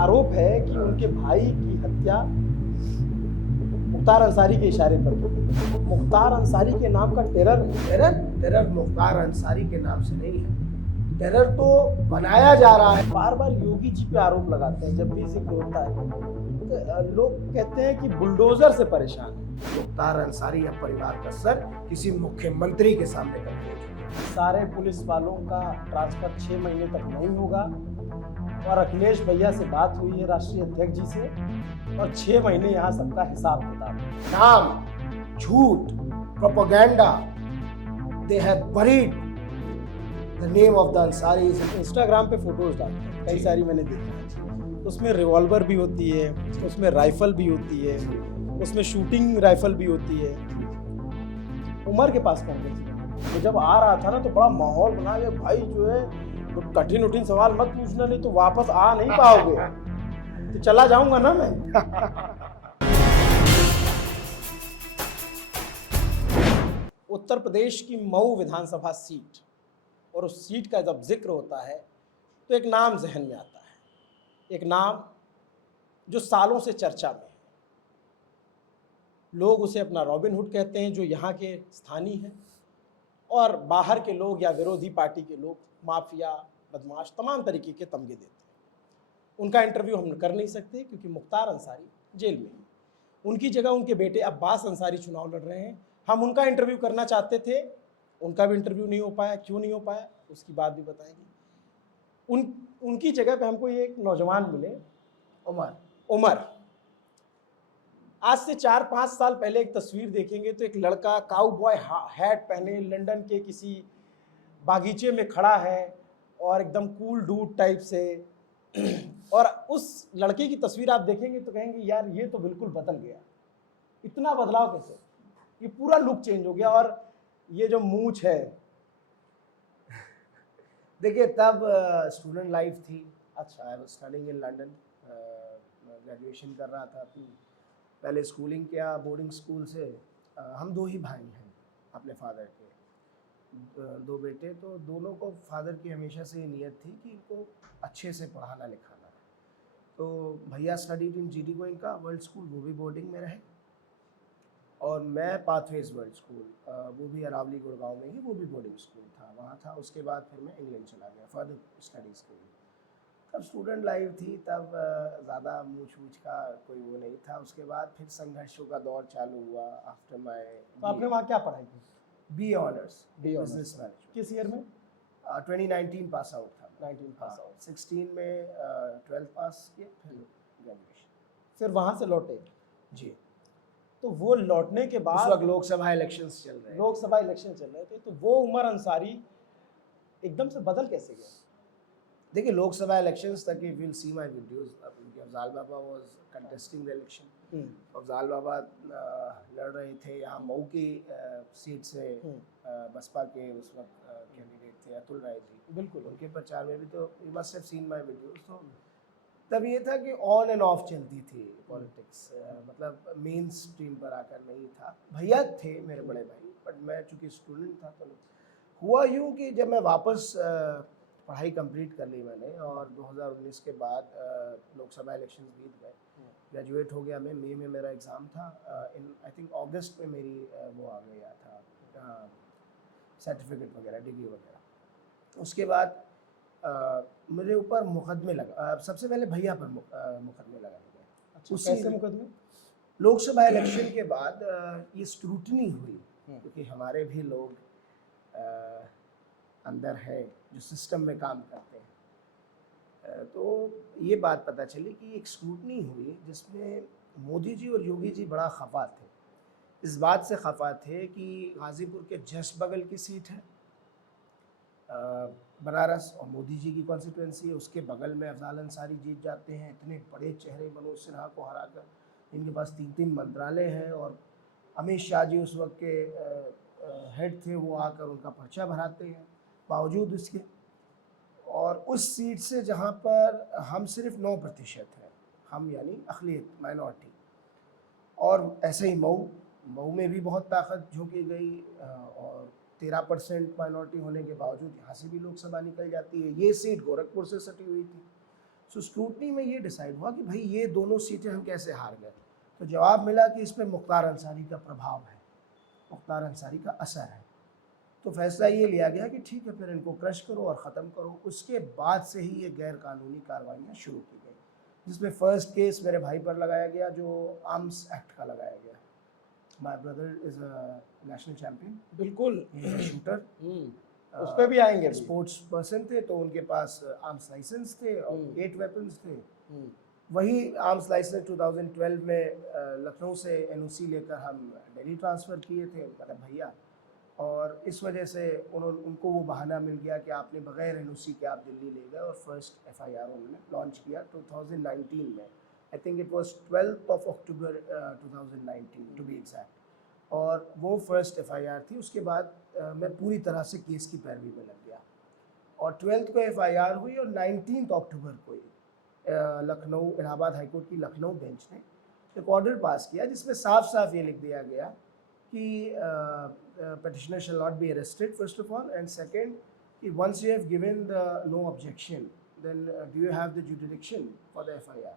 आरोप है कि उनके भाई की हत्या मुख्तार अंसारी के इशारे पर की। मुख्तार अंसारी के नाम का टेरर टेरर मुख्तार अंसारी के नाम से नहीं है, टेरर तो बनाया जा रहा है। बार बार योगी जी पे आरोप लगाते हैं जब भी जिक्र होता है, तो लोग कहते हैं कि बुलडोजर से परेशान है। मुख्तार अंसारी या परिवार का सर किसी मुख्यमंत्री के सामने कर दिया। सारे पुलिस वालों का ट्रांसफर 6 महीने तक नहीं होगा और अखिलेश भैया से बात हुई है राष्ट्रीय अध्यक्ष जी से, और 6 महीने यहाँ सबका हिसाब किताब। नाम, झूठ, propaganda, they have buried the name of the Ansaris. Instagram पे फोटोज डालते हैं, कई सारी मैंने देखी। उसमें रिवॉल्वर भी होती है, उसमें राइफल भी होती है, उसमें शूटिंग राइफल भी होती है। उमर के पास कौन गई? तो जब आ रहा था ना तो बड़ा माहौल बना कि भाई जो है तो कठिन सवाल मत पूछना, नहीं तो वापस आ नहीं पाओगे, तो चला जाऊंगा ना मैं। उत्तर प्रदेश की मऊ विधानसभा सीट, और उस सीट का जब जिक्र होता है तो एक नाम जहन में आता है, एक नाम जो सालों से चर्चा में है। लोग उसे अपना रॉबिन हुड कहते हैं, जो यहाँ के स्थानीय हैं, और बाहर के लोग या विरोधी पार्टी के लोग माफिया, बदमाश, तमाम तरीके के तमगे देते हैं। उनका इंटरव्यू हम कर नहीं सकते क्योंकि मुख्तार अंसारी जेल में है। उनकी जगह उनके बेटे अब्बास अंसारी चुनाव लड़ रहे हैं। हम उनका इंटरव्यू करना चाहते थे, उनका भी इंटरव्यू नहीं हो पाया। क्यों नहीं हो पाया उसकी बात भी बताएंगे। उनकी जगह पे हमको ये एक नौजवान मिले, उमर। आज से 4-5 साल पहले एक तस्वीर देखेंगे तो एक लड़का काउबॉय हैट पहने लंदन के किसी बागीचे में खड़ा है और एकदम कूल डूड टाइप से, और उस लड़के की तस्वीर आप देखेंगे तो कहेंगे यार ये तो बिल्कुल बदल गया। इतना बदलाव कैसे? ये पूरा लुक चेंज हो गया। और ये जो मूंछ है, देखिए तब स्टूडेंट लाइफ थी। अच्छा, I was studying in London, graduation कर रहा था। पहले स्कूलिंग किया बोर्डिंग स्कूल से। हम 2 ही भाई हैं अपने फादर के, 2 बेटे। तो दोनों को फादर की हमेशा से ये नियत थी कि इनको अच्छे से पढ़ाना लिखाना है। तो भैया studied in GD Goenka world school, वो भी बोर्डिंग में रहे, और मैं पाथवेज वर्ल्ड स्कूल, वो भी अरावली गुड़गांव में ही, वो भी बोर्डिंग स्कूल था, वहाँ था। उसके बाद फिर मैं इंग्लैंड चला गया फर्दर स्टडीज़ के लिए। तब स्टूडेंट लाइफ थी, तब ज़्यादा मूछ का कोई वो नहीं था। उसके बाद फिर संघर्षों का दौर चालू हुआ। आफ्टर माई तो आपने वहाँ क्या पढ़ाई की? B honours business management. किस ईयर में? 2019 पास आउट था। 19 पास आउट। 16 में 12th पास किया, फिर ग्रेजुएशन। फिर वहाँ से लौटे जी। तो वो लौटने के उस बाद वक्त लोकसभा इलेक्शंस चल रहे थे। लोकसभा इलेक्शन चल रहे थे, तो वो उमर अंसारी एकदम से बदल कैसे गया? देखिए लोकसभा इलेक्शंस तक, you will see my videos, Afzal Baba was contesting the election. Afzal Baba लड़ रहे थे यहाँ मऊ की सीट से, बसपा के उस वक्त कैंडिडेट थे अतुल राय जी। बिल्कुल, उनके प्रचार में भी तो you must have seen my videos. तो तब ये था कि ऑन एंड ऑफ चलती थी पॉलिटिक्स, मतलब मेन स्ट्रीम पर आकर नहीं था। भैया थे मेरे बड़े भाई, बट मैं चूँकि स्टूडेंट था। तो हुआ यूँ कि जब मैं वापस पढ़ाई कंप्लीट कर ली मैंने, और 2019 के बाद लोकसभा इलेक्शन बीत गए, ग्रेजुएट हो गया मैं। मई में मेरा एग्ज़ाम था, इन आई थिंक अगस्त में मेरी वो आ गया था सर्टिफिकेट वगैरह, डिग्री वगैरह। उसके बाद मेरे ऊपर मुकदमे लगा। सबसे पहले भैया पर मुकदमे लगा गए। अच्छा, कैसे मुकदमे? लोकसभा इलेक्शन के बाद ये स्क्रूटनी हुई, क्योंकि हमारे भी लोग अंदर है जो सिस्टम में काम करते हैं। तो ये बात पता चली कि एक स्क्रूटनी हुई जिसमें मोदी जी और योगी जी बड़ा खफा थे। इस बात से खफा थे कि गाज़ीपुर के जस्ट बगल की सीट है बनारस, और मोदी जी की कॉन्स्टिट्यूंसी है, उसके बगल में अफजाल अंसारी जीत जाते हैं। इतने बड़े चेहरे मनोज सिन्हा को हराकर, इनके पास 3-3 मंत्रालय हैं, और अमित शाह जी उस वक्त के हेड थे, वो आकर उनका पर्चा भराते हैं। बावजूद इसके, और उस सीट से जहाँ पर हम सिर्फ 9% हैं, हम यानी अक़लियत, माइनॉरिटी। और ऐसे ही मऊ में भी बहुत ताकत झोंकी गई, और 13% माइनॉरिटी होने के बावजूद यहाँ से भी लोकसभा निकल जाती है। ये सीट गोरखपुर से सटी हुई थी। सो स्क्रूटनी में ये डिसाइड हुआ कि भाई ये दोनों सीटें हम कैसे हार गए। तो जवाब मिला कि इसमें मुख्तार अंसारी का प्रभाव है, मुख्तार अंसारी का असर है। तो फैसला ये लिया गया कि ठीक है फिर इनको क्रश करो और ख़त्म करो। उसके बाद से ही ये गैर कानूनी कार्रवाइयाँ शुरू की गई, जिसमें फ़र्स्ट केस मेरे भाई पर लगाया गया जो आर्म्स एक्ट का लगाया गया। My brother is a national champion, बिल्कुल। शूटर, उस पे भी आएंगे अभी। स्पोर्ट्स पर्सन थे, तो उनके पास आर्म्स लाइसेंस थे और 8 वेपन्स थे। हम्म। वही आर्म्स लाइसेंस 2012 में लखनऊ से एनओसी लेकर हम दिल्ली ट्रांसफ़र किए थे, मतलब भैया। और इस वजह से उनको वो बहाना मिल गया कि आपने बगैर एनओसी के आप दिल्ली ले गए, और फर्स्ट एफआईआर उन्होंने लॉन्च किया 2019 में। I think it was 12 October 2019 to be exact. और वो फर्स्ट एफआईआर थी। उसके बाद मैं पूरी तरह से केस की पैरवी में लग गया, और 12 को एफआईआर हुई, और 19 अक्टूबर को ही लखनऊ इलाहाबाद हाईकोर्ट की लखनऊ बेंच ने एक ऑर्डर पास किया जिसमें साफ साफ ये लिख दिया गया कि petitioner shall not be arrested first of all, and second कि once you have given the no objection then do you have the jurisdiction for the FIR।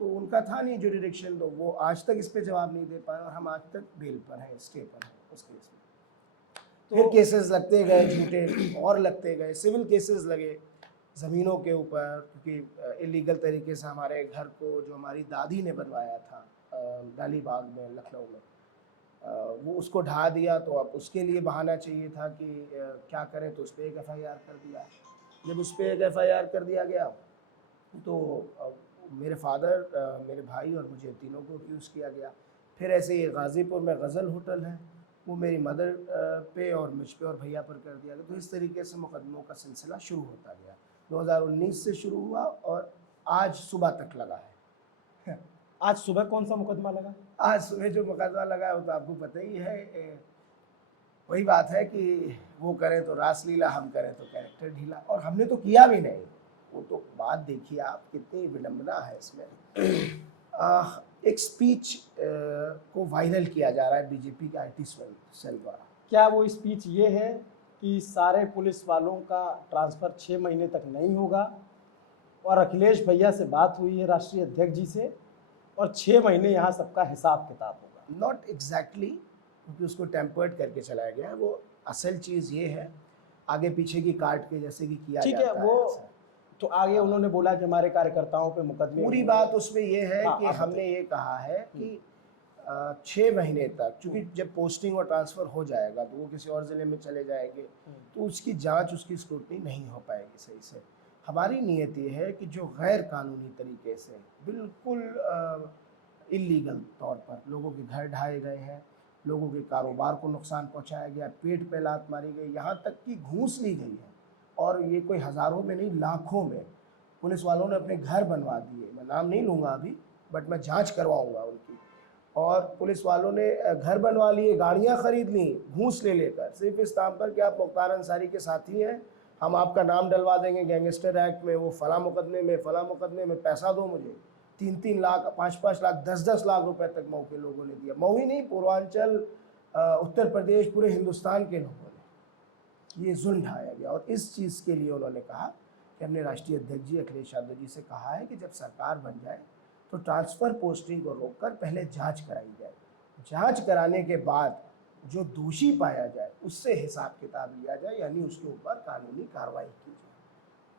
तो उनका था नहीं jurisdiction, तो वो आज तक इस पे जवाब नहीं दे पाए, और हम आज तक बेल पर हैं, स्टे पर हैं उस केस में। फिर केसेस लगते गए झूठे, और लगते गए, सिविल केसेस लगे ज़मीनों के ऊपर, क्योंकि इलीगल तरीके से हमारे घर को जो हमारी दादी ने बनवाया था डालीबाग में लखनऊ में, वो उसको ढा दिया। तो अब उसके लिए बहाना चाहिए था कि क्या करें, तो उस पर एक एफआईआर कर दिया। जब उस पर एक एफआईआर कर दिया गया तो मेरे फादर, मेरे भाई और मुझे तीनों को अक्यूज़ किया गया। फिर ऐसे ही गाज़ीपुर में गज़ल होटल है, वो मेरी मदर पे और मुझ पे और भैया पर कर दिया गया। तो इस तरीके से मुकदमों का सिलसिला शुरू होता गया। 2019 से शुरू हुआ और आज सुबह तक लगा है। आज सुबह कौन सा मुकदमा लगा? आज सुबह जो मुकदमा लगा है वो तो आपको पता ही है। वही बात है कि वो करें तो रासलीला, हम करें तो कैरेक्टर ढीला, और हमने तो किया भी नहीं। वो तो बात देखिए आप, कितनी विडंबना है इसमें। एक स्पीच को वायरल किया जा रहा है बीजेपी के आईटी सेल द्वारा। क्या वो स्पीच ये है कि सारे पुलिस वालों का ट्रांसफ़र 6 महीने तक नहीं होगा, और अखिलेश भैया से बात हुई है राष्ट्रीय अध्यक्ष जी से, और 6 महीने यहाँ सबका हिसाब किताब होगा? नॉट एग्जैक्टली, क्योंकि उसको टेम्पर्ड करके चलाया गया है। वो असल चीज़ ये है, आगे पीछे की काट के जैसे कि किया ठीक जाता है। वो तो आगे उन्होंने बोला कि हमारे कार्यकर्ताओं पे मुकदमे। पूरी बात उसमें ये है हाँ, कि हमने ये कहा है कि 6 महीने तक, क्योंकि जब पोस्टिंग और ट्रांसफ़र हो जाएगा तो वो किसी और ज़िले में चले जाएंगे, तो उसकी जांच, उसकी स्क्रूटनी नहीं हो पाएगी सही से। हमारी नीयत ये है कि जो गैर कानूनी तरीके से बिल्कुल इलीगल तौर पर लोगों के घर ढाए गए हैं, लोगों के कारोबार को नुकसान पहुंचाया गया, पेट पे लात मारी गई, यहाँ तक कि घूस ली गई है, और ये कोई हज़ारों में नहीं लाखों में पुलिस वालों ने अपने घर बनवा दिए। मैं नाम नहीं लूँगा अभी, बट मैं जांच करवाऊँगा उनकी। और पुलिस वालों ने घर बनवा लिए, गाड़ियाँ ख़रीद ली घूस ले लेकर, सिर्फ इस नाम पर कि आप मुख्तार अंसारी के साथी हैं, हम आपका नाम डलवा देंगे गैंगस्टर एक्ट में, वो फ़लाँ मुकदमे में, फ़लाँ मुकदमे में, पैसा दो मुझे। 3-3 लाख, 5-5 लाख, 10-10 लाख रुपए तक मऊ के लोगों ने दिया। मऊ ही नहीं, पूर्वांचल, उत्तर प्रदेश, पूरे हिंदुस्तान के लोगों ने ये जुल्म ढाया गया। और इस चीज़ के लिए उन्होंने कहा कि हमने राष्ट्रीय अध्यक्ष जी अखिलेश यादव जी से कहा है कि जब सरकार बन जाए तो ट्रांसफ़र पोस्टिंग को रोककर पहले जांच कराई जाए। जांच कराने के बाद जो दोषी पाया जाए उससे हिसाब किताब लिया जाए, यानी उसके ऊपर कानूनी कार्रवाई की जाए।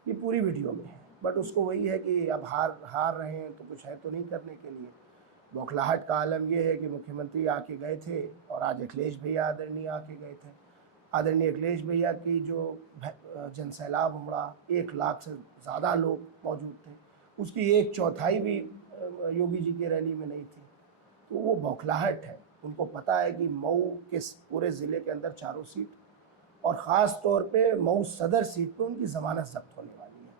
ये पूरी वीडियो में है, बट उसको वही है कि अब हार रहे हैं तो कुछ है तो नहीं करने के लिए। बौखलाहट का आलम यह है कि मुख्यमंत्री आके गए थे, और आज अखिलेश भैया आदरणीय आके गए थे। आदरणीय अखिलेश भैया की जो जनसैलाब उमड़ा, 1 लाख से ज़्यादा लोग मौजूद थे, उसकी 1/4 भी योगी जी की रैली में नहीं थी। तो वो बौखलाहट है। उनको पता है कि मऊ के पूरे ज़िले के अंदर 4 सीट, और ख़ास तौर पे मऊ सदर सीट पे उनकी ज़मानत ज़ब्त होने वाली है।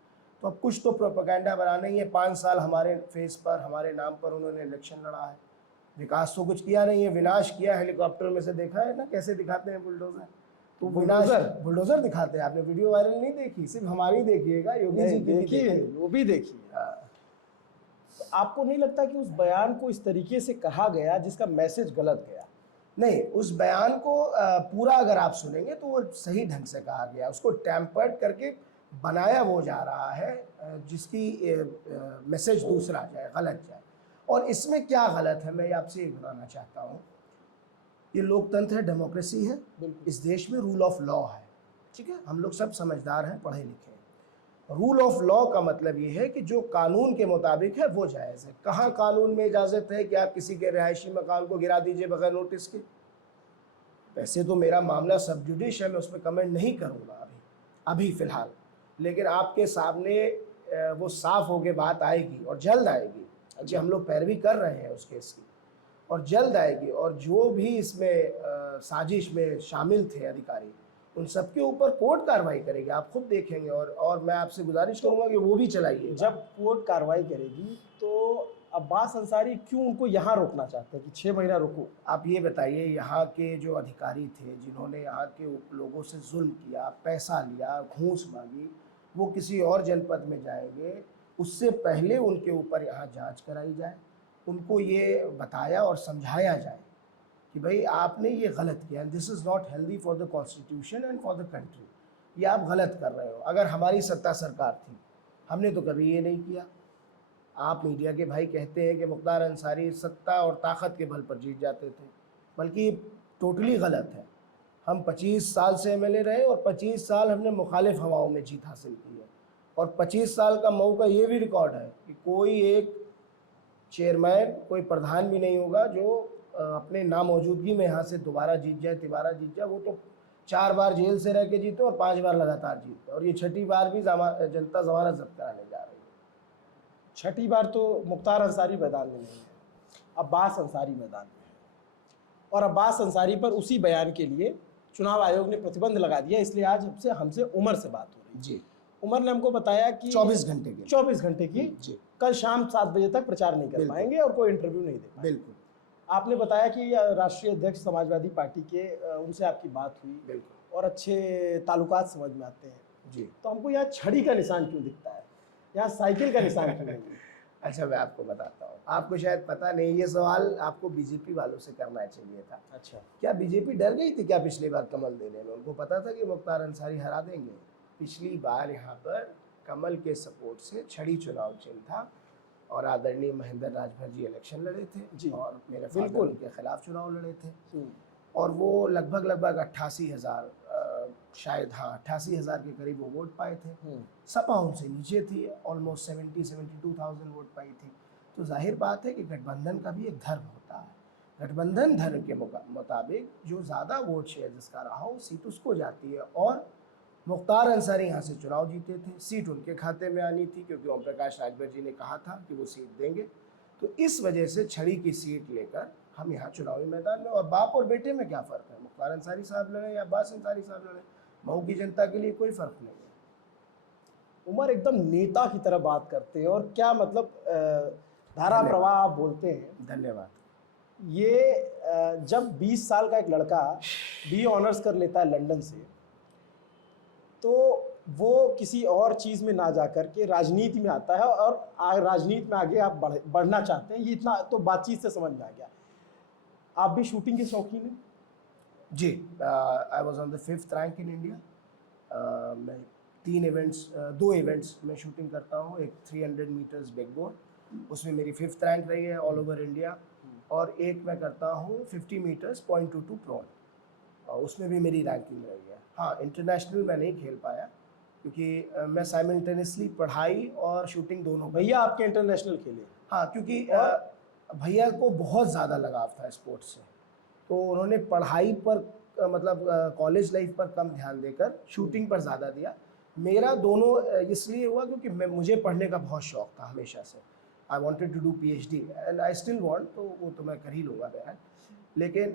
तो अब कुछ तो प्रोपेगेंडा बनाना ही है। 5 साल हमारे फेस पर, हमारे नाम पर उन्होंने इलेक्शन लड़ा है, विकास तो कुछ किया नहीं है, विनाश किया। हेलीकॉप्टर में से देखा है ना कैसे दिखाते हैं बुलडोज़र, तो विनाश बुलडोज़र दिखाते हैं। आपने वीडियो वायरल नहीं देखी, सिर्फ हमारी देखिएगा, योगी जी की देखिए, वो भी देखिए। तो आपको नहीं लगता कि उस बयान को इस तरीके से कहा गया जिसका मैसेज गलत गया? नहीं, उस बयान को पूरा अगर आप सुनेंगे तो वो सही ढंग से कहा गया। उसको टेम्पर्ड करके बनाया वो जा रहा है जिसकी मैसेज दूसरा जाए, गलत जाए। और इसमें क्या गलत है, मैं आपसे ये बताना चाहता हूँ। ये लोकतंत्र है, डेमोक्रेसी है, इस देश में रूल ऑफ लॉ है, ठीक है। हम लोग सब समझदार हैं, पढ़े लिखे हैं। रूल ऑफ लॉ का मतलब ये है कि जो कानून के मुताबिक है वो जायज़ है। कहाँ कानून में इजाज़त है कि आप किसी के रिहायशी मकान को गिरा दीजिए बगैर नोटिस के? वैसे तो मेरा मामला सब जुडिश है, मैं उस पर कमेंट नहीं करूँगा अभी फ़िलहाल, लेकिन आपके सामने वो साफ़ होके बात आएगी और जल्द आएगी। जी, हम लोग पैरवी कर रहे हैं उस केस की और जल्द आएगी। और जो भी इसमें साजिश में शामिल थे अधिकारी, उन सबके ऊपर कोर्ट कार्रवाई करेगी, आप खुद देखेंगे। और मैं आपसे गुजारिश करूँगा कि वो भी चलाइए। जब कोर्ट कार्रवाई करेगी तो अब्बास अंसारी क्यों उनको यहाँ रोकना चाहते हैं कि 6 महीना रुको? आप ये बताइए, यहाँ के जो अधिकारी थे जिन्होंने यहाँ के लोगों से जुल्म किया, पैसा लिया, घूस मांगी, वो किसी और जनपद में जाएंगे, उससे पहले उनके ऊपर यहाँ जांच कराई जाए, उनको ये बताया और समझाया जाए कि भाई आपने ये गलत किया, this is not healthy for the constitution and for the country, ये आप गलत कर रहे हो। अगर हमारी सत्ता सरकार थी, हमने तो कभी ये नहीं किया। आप मीडिया के भाई कहते हैं कि मुख्तार अंसारी सत्ता और ताकत के बल पर जीत जाते थे, बल्कि टोटली गलत है। हम 25 साल से एमएलए रहे और 25 साल हमने मुखालिफ हवाओं में जीत हासिल की है। और 25 साल का मऊ का ये भी रिकॉर्ड है कि कोई एक चेयरमैन, कोई प्रधान भी नहीं होगा जो अपने नामौजूदगी में यहाँ से दोबारा जीत जाए, तिबारा जीत जाए। वो तो 4 बार जेल से रह के जीते और 5 बार लगातार जीते, और ये 6ठी बार भी जनता ज़मानत जब्त कराने जा रही है। 6ठी बार तो मुख्तार अंसारी मैदान में नहीं है, अब्बास अंसारी मैदान में है। और अब्बास अंसारी पर उसी बयान के लिए चुनाव आयोग ने प्रतिबंध लगा दिया। इसलिए आज हमसे उमर से बात हो रही है। जी, उमर ने हमको बताया कि 24 घंटे की जी, कल शाम 7 बजे तक प्रचार नहीं कर पाएंगे और कोई इंटरव्यू नहीं दे पाएंगे। बिल्कुल। आपने बताया कि राष्ट्रीय अध्यक्ष समाजवादी पार्टी के उनसे आपकी बात हुई, बिल्कुल, और अच्छे ताल्लुकात समझ में आते हैं जी। तो हमको यहाँ छड़ी का निशान क्यों दिखता है, यहाँ साइकिल का निशान क्यों नहीं है? अच्छा, मैं आपको बताता हूँ, आपको शायद पता नहीं, ये सवाल आपको बीजेपी वालों से करना चाहिए था। अच्छा, क्या बीजेपी डर गई थी क्या पिछली बार कमल देने में? उनको पता था कि मुख्तार अंसारी हरा देंगे। पिछली बार यहाँ पर कमल के सपोर्ट से छड़ी चुनाव चिन्ह था और आदरणीय महेंद्र राजभर जी इलेक्शन लड़े थे जी, और मेरे बिल्कुल के खिलाफ चुनाव लड़े थे। और वो लगभग 88,000, शायद, हाँ, 88,000 के करीब वो वोट पाए थे। सपा उनसे नीचे थी, ऑलमोस्ट 72,000 वोट पाई थी। तो जाहिर बात है कि गठबंधन का भी एक धर्म होता है। गठबंधन धर्म के मुताबिक जो ज़्यादा वोट शेयर जिसका रहा हो, सीट उसको जाती है। और मुख्तार अंसारी यहाँ से चुनाव जीते थे, सीट उनके खाते में आनी थी क्योंकि ओम प्रकाश राजभर जी ने कहा था कि वो सीट देंगे। तो इस वजह से छड़ी की सीट लेकर हम यहाँ चुनावी मैदान में। और बाप और बेटे में क्या फ़र्क है, मुख्तार अंसारी साहब लड़े या अब्बास अंसारी साहब लड़े, मऊ की जनता के लिए कोई फ़र्क नहीं है। उमर एकदम नेता की तरह बात करते हैं, और क्या मतलब धारा प्रवाह आप बोलते हैं। धन्यवाद। ये जब 20 साल का एक लड़का BA ऑनर्स कर लेता है लंदन से, तो वो किसी और चीज़ में ना जा कर के राजनीति में आता है, और राजनीति में आगे आप बढ़ना चाहते हैं। ये इतना तो बातचीत से समझ में आ गया। आप भी शूटिंग के शौकीन हैं? जी, I was on the 5th rank in India. मैं 2 इवेंट्स में शूटिंग करता हूँ। एक 300 मीटर्स बिग बोर्ड, उसमें मेरी 5th रैंक रही है ऑल ओवर इंडिया। और एक मैं करता हूँ 50 मीटर्स .22 प्रॉन, उसमें भी मेरी रैंकिंग रही है। हाँ, इंटरनेशनल मैं नहीं खेल पाया क्योंकि मैं साइमल्टेनियसली पढ़ाई और शूटिंग दोनों। भैया आपके इंटरनेशनल खेले? हाँ, क्योंकि भैया को बहुत ज़्यादा लगाव था स्पोर्ट्स से, तो उन्होंने पढ़ाई पर मतलब कॉलेज लाइफ पर कम ध्यान देकर शूटिंग पर ज़्यादा दिया। मेरा दोनों इसलिए हुआ क्योंकि मुझे पढ़ने का बहुत शौक़ था हमेशा से। I wanted to do PhD and I still want, तो वो तो मैं कर ही लूँगा बहन। लेकिन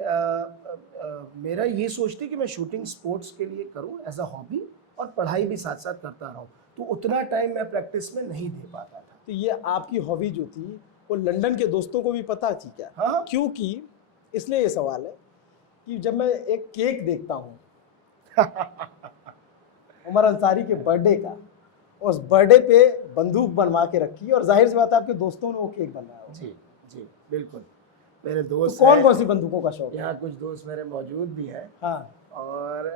मेरा ये सोच थी कि मैं शूटिंग स्पोर्ट्स के लिए करूँ एज अ हॉबी, और पढ़ाई भी साथ साथ करता रहूँ। तो उतना टाइम मैं प्रैक्टिस में नहीं दे पाता था। तो ये आपकी हॉबी जो थी वो लंदन के दोस्तों को भी पता थी क्या? हाँ, क्योंकि इसलिए ये सवाल है कि जब मैं एक केक देखता हूँ उमर अंसारी के बर्थडे का, उस बर्थडे पे बंदूक बनवा के रखी, और जाहिर सी बात है आपके दोस्तों ने वो केक बनाया। जी जी, बिल्कुल। मेरे दोस्त तो कौन कौन सी बंदूकों का शौक? यहाँ कुछ दोस्त मेरे मौजूद भी हैं। हाँ, और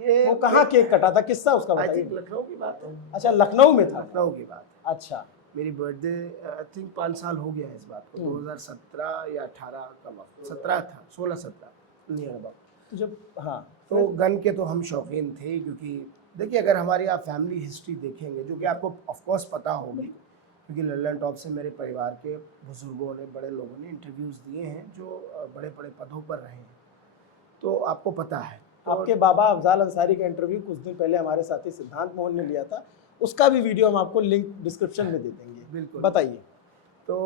ये वो कहाँ केक कटा था, किस्सा उसका आई बताइए। थिंक लखनऊ की बात है। अच्छा, लखनऊ में था। लखनऊ की बात है। अच्छा। मेरी बर्थडे आई थिंक 5 साल हो गया है इस बात को, 2017 या 18 का वक्त, 17 था, 16-17 नियर अबाउट। तो जब, हाँ, तो गन के तो हम शौकीन थे, क्योंकि देखिए अगर हमारी आप फैमिली हिस्ट्री देखेंगे, जो कि आपको ऑफ कोर्स पता होगी, क्योंकि लल्लन टॉप से मेरे परिवार के बुजुर्गों ने, बड़े लोगों ने इंटरव्यूज़ दिए हैं जो बड़े बड़े पदों पर रहे हैं, तो आपको पता है। तो आपके बाबा अफजाल अंसारी का इंटरव्यू कुछ दिन पहले हमारे साथी सिद्धांत मोहन ने लिया था, उसका भी वीडियो हम आपको लिंक डिस्क्रिप्शन में दे देंगे। बिल्कुल, बताइए। तो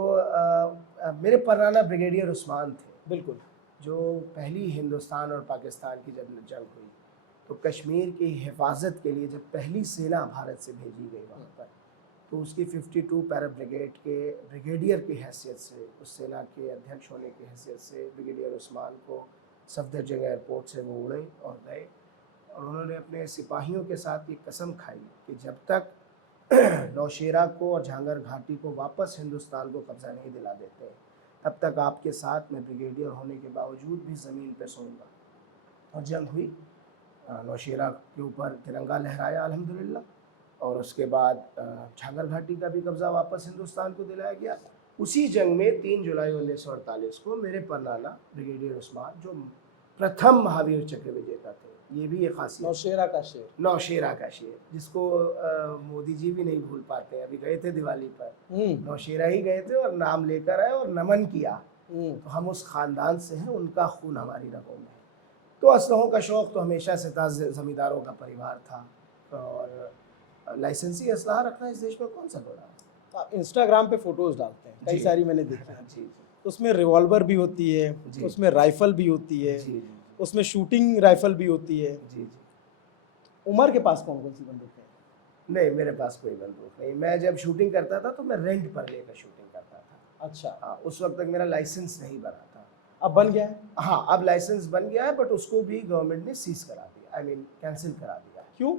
मेरे परनाना ब्रिगेडियर उस्मान थे, बिल्कुल। जो पहली हिंदुस्तान और पाकिस्तान की जब जंग हुई, तो कश्मीर की हिफाजत के लिए जब पहली सेना भारत से भेजी गई वहाँ पर, तो उसकी 52 पैरा ब्रिगेड के ब्रिगेडियर की हैसियत से, उस सेना के अध्यक्ष होने की हैसियत से ब्रिगेडियर उस्मान को सफदरजंग एयरपोर्ट से वो उड़े और गए, और उन्होंने अपने सिपाहियों के साथ ये कसम खाई कि जब तक नौशेरा को और झांगर घाटी को वापस हिंदुस्तान को कब्ज़ा नहीं दिला देते, तब तक आपके साथ मैं ब्रिगेडियर होने के बावजूद भी ज़मीन पे सोऊंगा। और जंग हुई, नौशेरा के ऊपर तिरंगा लहराया अल्हम्दुलिल्लाह, और उसके बाद झांगर घाटी का भी कब्ज़ा वापस हिंदुस्तान को दिलाया गया। उसी जंग में 3 जुलाई 1948 को मेरे परनाना ब्रिगेडियर उस्मान, जो प्रथम महावीर चक्र विजेता थे, ये भी एक खासियत, नौशेरा का शेर, नौशेरा का शेर, जिसको मोदी जी भी नहीं भूल पाते हैं। अभी गए थे दिवाली पर, नौशेरा ही गए थे और नाम लेकर आए और नमन किया। तो हम उस ख़ानदान से हैं, उनका खून हमारी रगों में है। तो असलहों का शौक़ तो हमेशा से था, ज़मींदारों का परिवार था, और लाइसेंसी असलहा रखना इस देश में कौन सा बुरा है। आप इंस्टाग्राम पे फोटोज़ डालते हैं, कई जी। सारी मैंने देखी हैं। जी उसमें रिवॉल्वर भी होती है, जी। उसमें राइफ़ल भी होती है, जी उसमें शूटिंग राइफ़ल भी होती है। जी। उमर के पास कौन कौन सी बंदूकें हैं? नहीं, मेरे पास कोई बंदूक नहीं। मैं जब शूटिंग करता था तो मैं रेंट पर लेकर शूटिंग करता था। अच्छा। हाँ, उस वक्त तक मेरा लाइसेंस नहीं बना था। अब बन गया है? हाँ, अब लाइसेंस बन गया है, बट उसको भी गवर्नमेंट ने सीज करा दिया, आई मीन कैंसिल करा दिया। क्यों?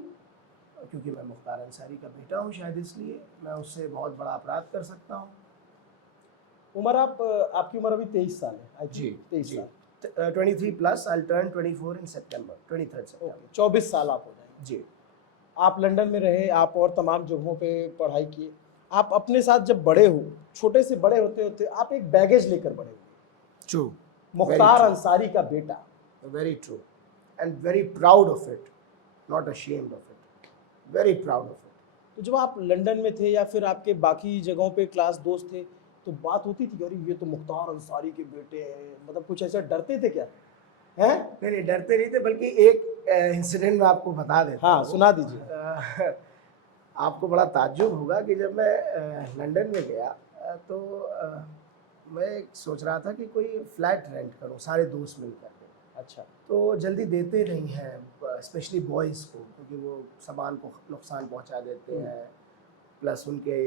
क्योंकि मैं मुख्तार अंसारी का बेटा हूँ, शायद इसलिए मैं उससे बहुत बड़ा अपराध कर सकता हूँ। उमर, आपकी उम्र अभी 23 साल है। आई जी, थिंक 23 जी। साल। 23 प्लस, आई टर्न 24 इन सितंबर, 23 सितंबर। 24 साल आप हो जाएंगे। जी। आप लंदन में रहे, आप और तमाम जगहों पे पढ़ाई किए। आप अपने साथ जब बड़े हो, छोटे से बड़े होते होते आप एक बैगेज लेकर बड़े हुए। ट्रू। मुख्तार अंसारी का बेटा। Very true, and very proud of it, not ashamed of it, very proud of it. तो जब आप लंदन में थे या फिर आपके बाकी जगहों पे क्लास दोस्त थे, तो बात होती थी, अरे ये तो मुख्तार अंसारी के बेटे हैं, मतलब कुछ ऐसा डरते थे क्या? हैं? नहीं, डरते नहीं थे, बल्कि एक इंसिडेंट मैं आपको बता देता हाँ, हूँ। सुना दीजिए। आपको बड़ा ताज्जुब होगा कि जब मैं लंदन में गया, तो मैं सोच रहा था कि कोई फ्लैट रेंट करूँ, सारे दोस्त मिलकर के। अच्छा। तो जल्दी देते नहीं हैं, स्पेशली बॉयज़ को, क्योंकि वो सामान को नुकसान पहुंचा देते हैं, प्लस उनके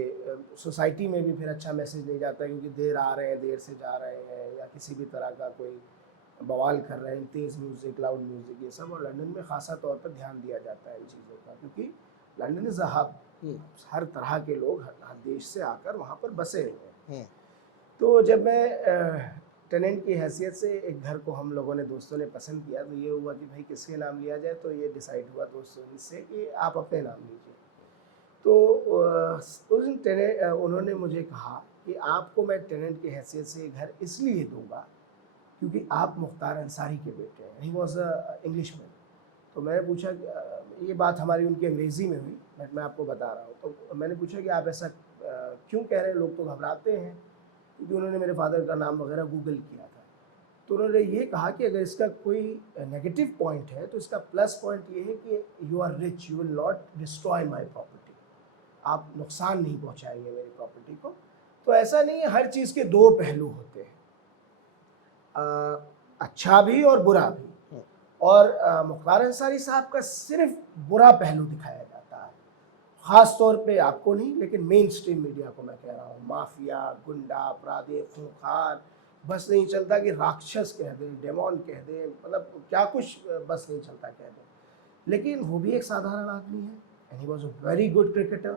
सोसाइटी में भी फिर अच्छा मैसेज नहीं जाता, क्योंकि देर आ रहे हैं, देर से जा रहे हैं, या किसी भी तरह का कोई बवाल कर रहे हैं, तेज़ म्यूज़िक, लाउड म्यूज़िक, ये सब। और लंदन में ख़ासा तौर पर ध्यान दिया जाता है इन चीज़ों का, क्योंकि लंदन इज़ अ हब, हर तरह के लोग हर देश से आकर वहाँ पर बसे हुए हैं। तो जब मैं टेनेंट की हैसियत से एक घर को हम लोगों ने, दोस्तों ने पसंद किया, तो ये हुआ कि भाई किसके नाम लिया जाए, तो ये डिसाइड हुआ दोस्तों से कि आप अपने नाम लीजिए। तो उस दिन उन्होंने मुझे कहा कि आपको मैं टेनेंट की हैसियत से घर इसलिए दूंगा क्योंकि आप मुख्तार अंसारी के बेटे हैं। ही वॉज अ इंग्लिशमैन। तो मैंने पूछा, ये बात हमारी उनकी अंग्रेज़ी में हुई, बट मैं आपको बता रहा हूँ। तो मैंने पूछा कि आप ऐसा क्यों कह रहे हैं, लोग तो घबराते हैं, क्योंकि उन्होंने मेरे फादर का नाम वगैरह गूगल किया था। तो उन्होंने ये कहा कि अगर इसका कोई नेगेटिव पॉइंट है, तो इसका प्लस पॉइंट ये है कि you are rich, you will not destroy my property, आप नुकसान नहीं पहुँचाएंगे मेरी प्रॉपर्टी को। तो ऐसा नहीं है, हर चीज़ के दो पहलू होते हैं, अच्छा भी और बुरा भी। और मुख्तार अंसारी साहब का सिर्फ बुरा पहलू दिखाया जाता है, ख़ास तौर पे आपको नहीं, लेकिन मेन स्ट्रीम मीडिया को मैं कह रहा हूँ। माफिया, गुंडा, अपराधी, खूंखार, बस नहीं चलता कि राक्षस कह दें, डेमोन कह दें, मतलब क्या कुछ बस नहीं चलता कह दें। लेकिन वो भी एक साधारण आदमी है, and he was a very good cricketer,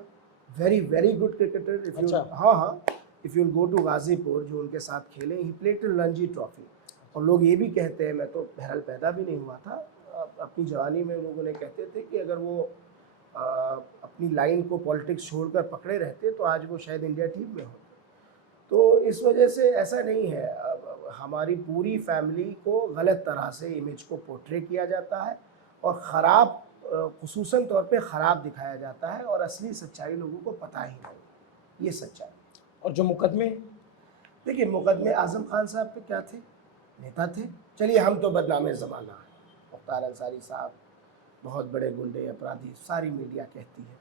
very good cricketer. अच्छा। हाँ, if you go to Ghazipur, जो उनके साथ खेले, ही प्लेड रणजी ट्रॉफी। और लोग ये भी कहते हैं, मैं तो बहरहाल पैदा भी नहीं हुआ था, अपनी जवानी में लोगों ने कहते थे कि अगर वो अपनी लाइन को पॉलिटिक्स छोड़कर पकड़े रहते तो आज वो शायद इंडिया टीम में होते। तो इस वजह से ऐसा नहीं है, हमारी पूरी फैमिली को गलत तरह से इमेज को पोर्ट्रे किया जाता है और ख़राब, खुसूसन तौर पे ख़राब दिखाया जाता है और असली सच्चाई लोगों को पता ही नहीं, ये सच्चाई। और जो मुकदमे, देखिए मुकदमे आज़म खान साहब पे क्या थे, नेता थे। चलिए हम तो बदनामे ज़माना है, मुख्तार अंसारी साहब बहुत बड़े गुंडे अपराधी, सारी मीडिया कहती है।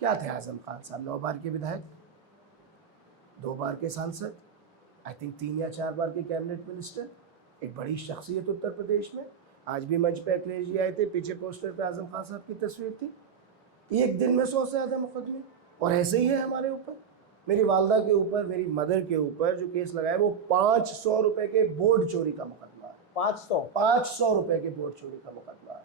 क्या थे आज़म खान साहब? 9 बार के विधायक, 2 बार के सांसद, आई थिंक 3 या 4 बार के कैबिनेट मिनिस्टर, एक बड़ी शख्सियत उत्तर प्रदेश में। आज भी मंच पे अखिलेश जी आए थे, पीछे पोस्टर पे आज़म खान साहब की तस्वीर थी। एक दिन में 100 से ज़्यादा मुकदमे, और ऐसे ही है हमारे ऊपर। मेरी वालदा के ऊपर, मेरी मदर के ऊपर जो केस लगाया वो 500 रुपये के बोर्ड चोरी का मुकदमा है। 500 रुपये के बोर्ड चोरी का मुकदमा है,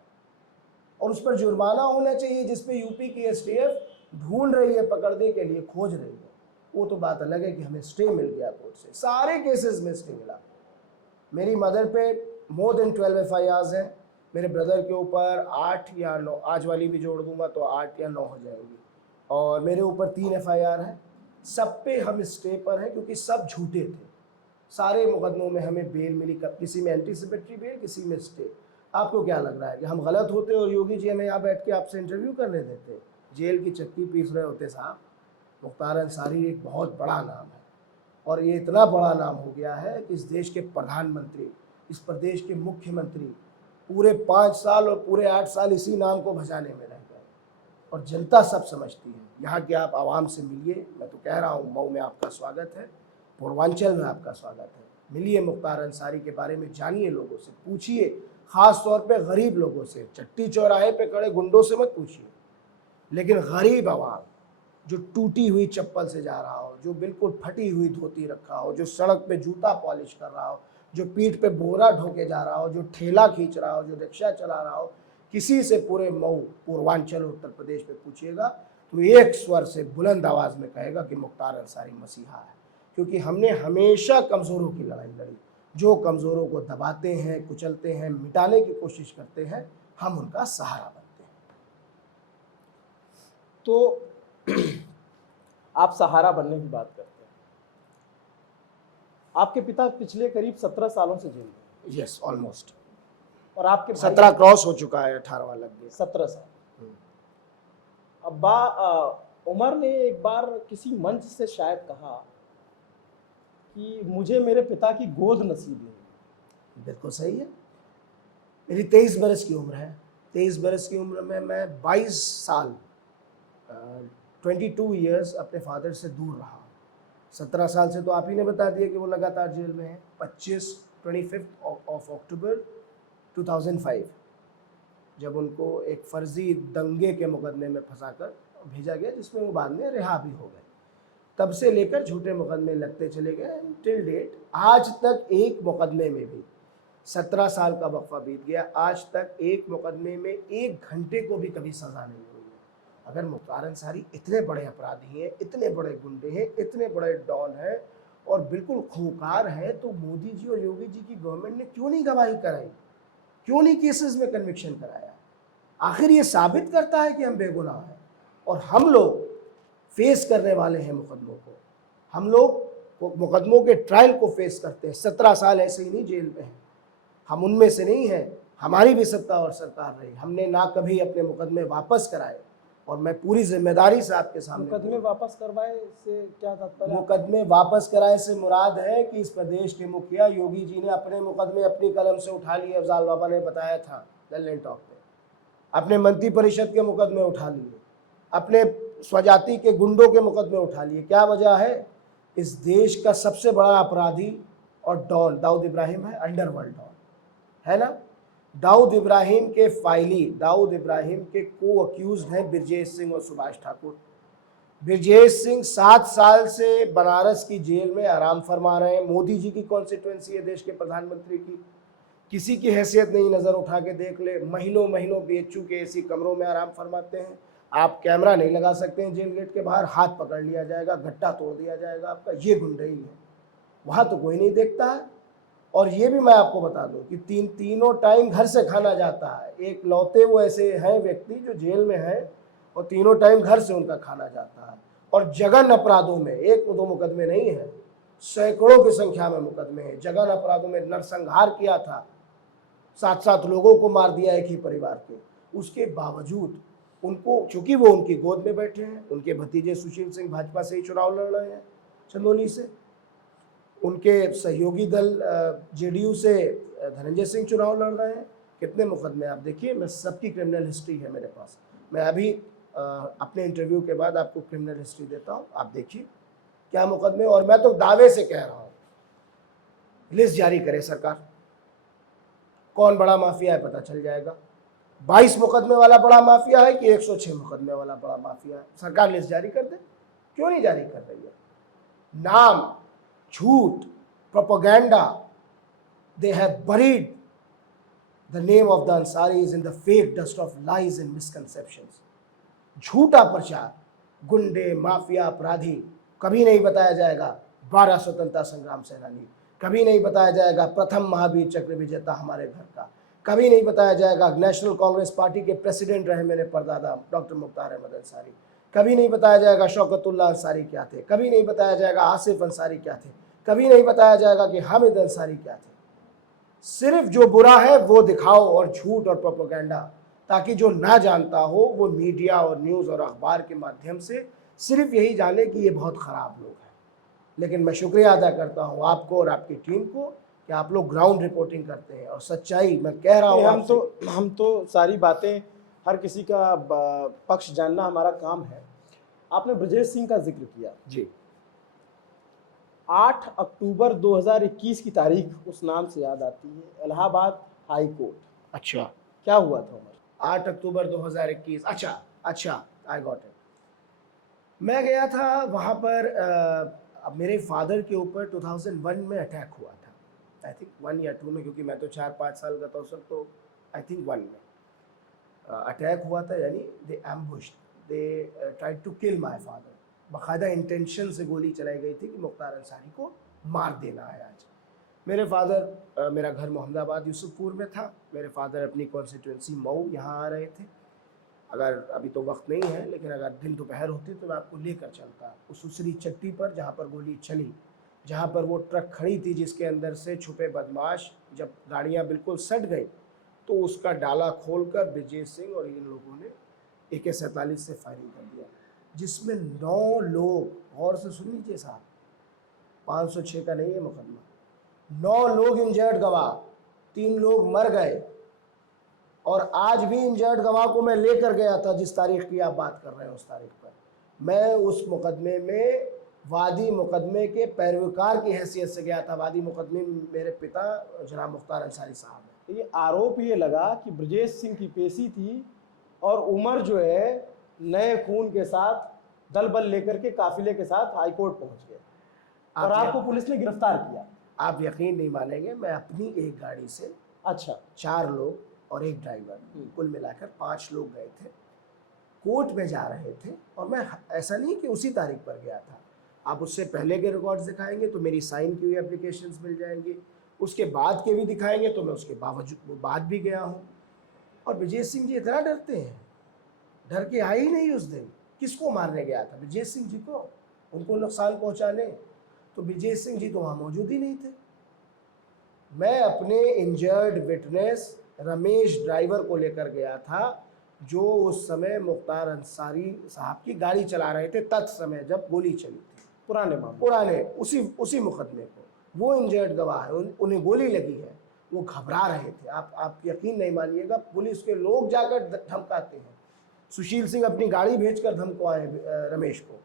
और उस पर जुर्माना होना चाहिए, जिसपे यूपी की एसटीएफ ढूंढ रही है, पकड़ने के लिए खोज रही है। वो तो बात अलग है कि हमें स्टे मिल गया कोर्ट से, सारे केसेस में स्टे मिला। मेरी मदर पे मोर देन 12 एफआईआर्स हैं, मेरे ब्रदर के ऊपर 8 या 9, आज वाली भी जोड़ दूंगा तो 8 या 9 हो जाएंगी, और मेरे ऊपर 3 एफआईआर हैं। सब पे हम स्टे पर हैं क्योंकि सब झूठे थे। सारे मुकदमों में हमें बेल मिली, किसी में एंटीसिपेटरी बेल, किसी में स्टे। आपको क्या लग रहा है कि हम गलत होते और योगी जी हमें यहाँ बैठ के आपसे इंटरव्यू करने देते? जेल की चक्की पीस रहे होते साहब। मुख्तार अंसारी एक बहुत बड़ा नाम है, और ये इतना बड़ा नाम हो गया है कि इस देश के प्रधानमंत्री, इस प्रदेश के मुख्यमंत्री पूरे 5 साल और पूरे 8 साल इसी नाम को भजाने में रह गए, और जनता सब समझती है। यहाँ के आप आवाम से मिलिए, मैं तो कह रहा हूँ मऊ में आपका स्वागत है, पूर्वांचल में आपका स्वागत है। मिलिए मुख्तार अंसारी के बारे में, जानिए, लोगों से पूछिए, ख़ास तौर पे गरीब लोगों से। चट्टी चौराहे पे खड़े गुंडों से मत पूछिए, लेकिन गरीब आवाम जो टूटी हुई चप्पल से जा रहा हो, जो बिल्कुल फटी हुई धोती रखा हो, जो सड़क पे जूता पॉलिश कर रहा हो, जो पीठ पे बोरा ढोके जा रहा हो, जो ठेला खींच रहा हो, जो रिक्शा चला रहा हो, किसी से पूरे मऊ, पूर्वांचल, उत्तर प्रदेश में पूछिएगा तो एक स्वर से बुलंद आवाज़ में कहेगा कि मुख्तार अंसारी मसीहा है। क्योंकि हमने हमेशा कमज़ोरों की लड़ाई लड़ी। जो कमज़ोरों को दबाते हैं, कुचलते हैं, मिटाने की कोशिश करते हैं, हम उनका सहारा बनते हैं। तो आप सहारा बनने की बात करते हैं। आपके पिता पिछले करीब 17 सालों से जेल में। Yes, almost. और आपके 17 क्रॉस हो चुका है, 18वां लग गया। 17 साल। अब्बा उमर ने एक बार किसी मंच से शायद कहा कि मुझे मेरे पिता की गोद नसीब नहीं। बिल्कुल सही है। मेरी 23 बरस की उम्र है। 23 बरस की उम्र में मैं 22 साल 22 ईयर्स अपने फादर से दूर रहा। 17 साल से तो आप ही ने बता दिया कि वो लगातार जेल में है। 25 अक्टूबर 2005 जब उनको एक फर्जी दंगे के मुकदमे में फंसाकर भेजा गया, जिसमें वो बाद में रिहा भी हो गए। तब से लेकर झूठे मुकदमे लगते चले गए टिल डेट। आज तक एक मुकदमे में भी, 17 साल का वक्फा बीत गया, आज तक एक मुकदमे में 1 घंटे को भी कभी सज़ा नहीं हुई है। अगर मुख्तार अंसारी इतने बड़े अपराधी हैं, इतने बड़े गुंडे हैं, इतने बड़े डॉन हैं और बिल्कुल खूंखार हैं, तो मोदी जी और योगी जी की गवर्नमेंट ने क्यों नहीं गवाही कराई? क्यों नहीं केसेस में कन्विक्शन कराया? आखिर ये साबित करता है कि हम बेगुनाह हैं, और हम लोग फेस करने वाले हैं मुकदमों को। हम लोग मुकदमों के ट्रायल को फेस करते हैं। 17 साल ऐसे ही नहीं जेल में हैं। हम उनमें से नहीं हैं। हमारी भी सत्ता और सरकार रही, हमने ना कभी अपने मुकदमे वापस कराए, और मैं पूरी जिम्मेदारी से आपके सामने। मुकदमे वापस करवाए से क्या तात्पर्य? मुकदमे वापस कराए से मुराद है कि इस प्रदेश के मुखिया योगी जी ने अपने मुकदमे अपनी कलम से उठा लिए। अफजाल बाबा ने बताया था लल्लेन टॉक पे। अपने मंत्री परिषद के मुकदमे उठा लिए, अपने स्वजाति के गुंडों के मुकदमे उठा लिए। क्या वजह है? इस देश का सबसे बड़ा अपराधी और डॉन दाऊद इब्राहिम है, अंडरवर्ल्ड डॉन है ना। दाऊद इब्राहिम के फाइली, दाऊद इब्राहिम के को अक्यूज हैं ब्रजेश सिंह और सुभाष ठाकुर। ब्रजेश सिंह 7 साल से बनारस की जेल में आराम फरमा रहे हैं। मोदी जी की कॉन्स्टिट्यूएंसी है, देश के प्रधानमंत्री की। किसी की हैसियत नहीं, नज़र उठा के देख ले। महीनों बीएचयू के एसी कमरों में आराम फरमाते हैं। आप कैमरा नहीं लगा सकते हैं जेल गेट के बाहर, हाथ पकड़ लिया जाएगा, गट्टा तोड़ दिया जाएगा आपका। ये गुंडई है। वहाँ तो कोई नहीं देखता है। और ये भी मैं आपको बता दूं कि तीनों टाइम घर से खाना जाता है। एक लौते वो ऐसे हैं व्यक्ति जो जेल में हैं और तीनों टाइम घर से उनका खाना जाता है। और जघन अपराधों में 1-2 मुकदमे नहीं है, सैकड़ों की संख्या में मुकदमे हैं। जघन अपराधों में नरसंहार किया था, 7-7 लोगों को मार दिया एक ही परिवार के। उसके बावजूद उनको, चूंकि वो उनकी गोद में बैठे हैं, उनके भतीजे सुशील सिंह भाजपा से ही चुनाव लड़ रहे हैं चंदौली से, उनके सहयोगी दल जेडीयू से धनंजय सिंह चुनाव लड़ रहे हैं। कितने मुकदमे आप देखिए, मैं सबकी क्रिमिनल हिस्ट्री है मेरे पास। मैं अभी अपने इंटरव्यू के बाद आपको क्रिमिनल हिस्ट्री देता हूँ, आप देखिए क्या मुकदमे। और मैं तो दावे से कह रहा हूँ, लिस्ट जारी करे सरकार, कौन बड़ा माफिया है पता चल जाएगा। 22 मुकदमे वाला बड़ा माफिया है कि 106 मुकदमे वाला बड़ा माफिया है, सरकार लिस्ट जारी कर दे। क्यों नहीं जारी कर रही है? नाम, झूठ, propaganda, they have buried the name of the Ansaris in the fake dust of lies and misconceptions. झूठा प्रचार, गुंडे, माफिया, अपराधी, कभी नहीं बताया जाएगा 12 स्वतंत्रता संग्राम सेनानी, कभी नहीं बताया जाएगा प्रथम महावीर चक्र विजेता हमारे घर का, कभी नहीं बताया जाएगा नेशनल कांग्रेस पार्टी के प्रेसिडेंट रहे मेरे परदादा डॉक्टर मुख्तार अहमद अंसारी, कभी नहीं बताया जाएगा शौकतुल्लाह अंसारी क्या थे, कभी नहीं बताया जाएगा आसिफ अंसारी क्या थे, कभी नहीं बताया जाएगा कि हामिद अंसारी क्या थे। सिर्फ जो बुरा है वो दिखाओ और झूठ और प्रोपेगेंडा, ताकि जो ना जानता हो वो मीडिया और न्यूज़ और अखबार के माध्यम से सिर्फ यही जाने कि ये बहुत ख़राब लोग हैं। लेकिन मैं शुक्रिया अदा करता हूँ आपको और आपकी टीम को कि आप लोग ग्राउंड रिपोर्टिंग करते हैं। और सच्चाई मैं कह रहा हूँ, हम तो सारी बातें, हर किसी का पक्ष जानना हमारा काम है। आपने ब्रजेश सिंह का जिक्र किया जी। 8 अक्टूबर 2021 की तारीख उस नाम से याद आती है, इलाहाबाद हाई कोर्ट। अच्छा, क्या हुआ था उमर? 8 अक्टूबर 2021। अच्छा, आई गॉट इट। मैं गया था वहाँ पर। अब मेरे फादर के ऊपर 2001 में अटैक हुआ था, आई थिंक 1 या 2 में, क्योंकि मैं तो 4-5 साल का था उस वक्त, तो आई थिंक 1 में अटैक हुआ था। यानी they ambushed, they tried to kill my father. बाकायदा इंटेंशन से गोली चलाई गई थी कि मुख्तार अंसारी को मार देना है आज। मेरे फादर, मेरा घर मोहम्मदाबाद यूसुफपुर में था, मेरे फादर अपनी कॉन्स्टिट्यूंसी मऊ यहाँ आ रहे थे। अगर अभी तो वक्त नहीं है, लेकिन अगर दिन दोपहर होती तो मैं आपको लेकर चलता उस उसरी चट्टी पर जहाँ पर गोली चली, जहाँ पर वो ट्रक खड़ी थी जिसके अंदर से छुपे बदमाश, जब गाड़ियाँ बिल्कुल सट गई तो उसका डाला खोलकर ब्रजेश सिंह और इन लोगों ने AK-47 से फायरिंग कर दिया, जिसमें 9 लोग, और से सुन लीजिए साहब, 506 का नहीं है मुकदमा, 9 लोग इंजर्ड गवाह, 3 लोग मर गए। और आज भी इंजर्ड गवाह को मैं लेकर गया था, जिस तारीख की आप बात कर रहे हैं उस तारीख पर। मैं उस मुकदमे में वादी मुकदमे के पैरवीकार की हैसियत से गया था। वादी मुकदमे मेरे पिता जनाब मुख्तार अंसारी साहब हैं। ये आरोप ये लगा कि ब्रजेश सिंह की पेशी थी और उमर जो है नए खून के साथ दल बल लेकर के काफिले के साथ हाईकोर्ट पहुंच गए और आपको पुलिस ने गिरफ्तार किया। आप यकीन नहीं मानेंगे, मैं अपनी एक गाड़ी से, अच्छा, 4 लोग और एक ड्राइवर, कुल मिलाकर 5 लोग गए थे, कोर्ट में जा रहे थे। और मैं, ऐसा नहीं कि उसी तारीख पर गया था, आप उससे पहले के रिकॉर्ड्स दिखाएंगे तो मेरी साइन की हुई एप्लीकेशंस मिल जाएंगी, उसके बाद के भी दिखाएंगे तो मैं उसके बाद भी गया हूँ। और ब्रजेश सिंह जी इतना डरते हैं, डर के आए ही नहीं उस दिन। किसको मारने गया था? ब्रजेश सिंह जी को, उनको नुकसान पहुँचाने। तो ब्रजेश सिंह जी तो वहाँ मौजूद ही नहीं थे। मैं अपने इंजर्ड विटनेस रमेश ड्राइवर को लेकर गया था, जो उस समय मुख्तार अंसारी साहब की गाड़ी चला रहे थे, तत्समय जब गोली चली थी, पुराने उसी मुकदमे को। वो इंजर्ड गवाह है, उन्हें गोली लगी है, वो घबरा रहे थे। आप यकीन नहीं मानिएगा, पुलिस के लोग जाकर धमकाते हैं। सुशील सिंह अपनी गाड़ी भेजकर धमकवाए रमेश को।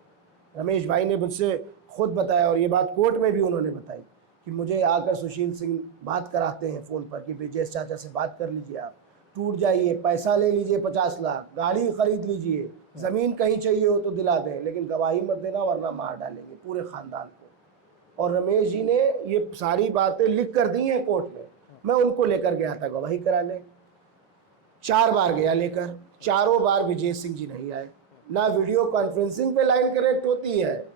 रमेश भाई ने मुझसे खुद बताया, और ये बात कोर्ट में भी उन्होंने बताई, कि मुझे आकर सुशील सिंह बात कराते हैं फ़ोन पर कि ब्रजेश चाचा से बात कर लीजिए, आप टूट जाइए, पैसा ले लीजिए 50 लाख, गाड़ी खरीद लीजिए, ज़मीन कहीं चाहिए हो तो दिला दें, लेकिन गवाही मत देना वरना मार डालेंगे पूरे ख़ानदान को। और रमेश जी ने ये सारी बातें लिख कर दी हैं कोर्ट में। मैं उनको लेकर गया था गवाही कराने, 4 बार गया लेकर, चारों बार ब्रजेश सिंह जी नहीं आए। ना वीडियो कॉन्फ्रेंसिंग पे लाइन कनेक्ट होती है,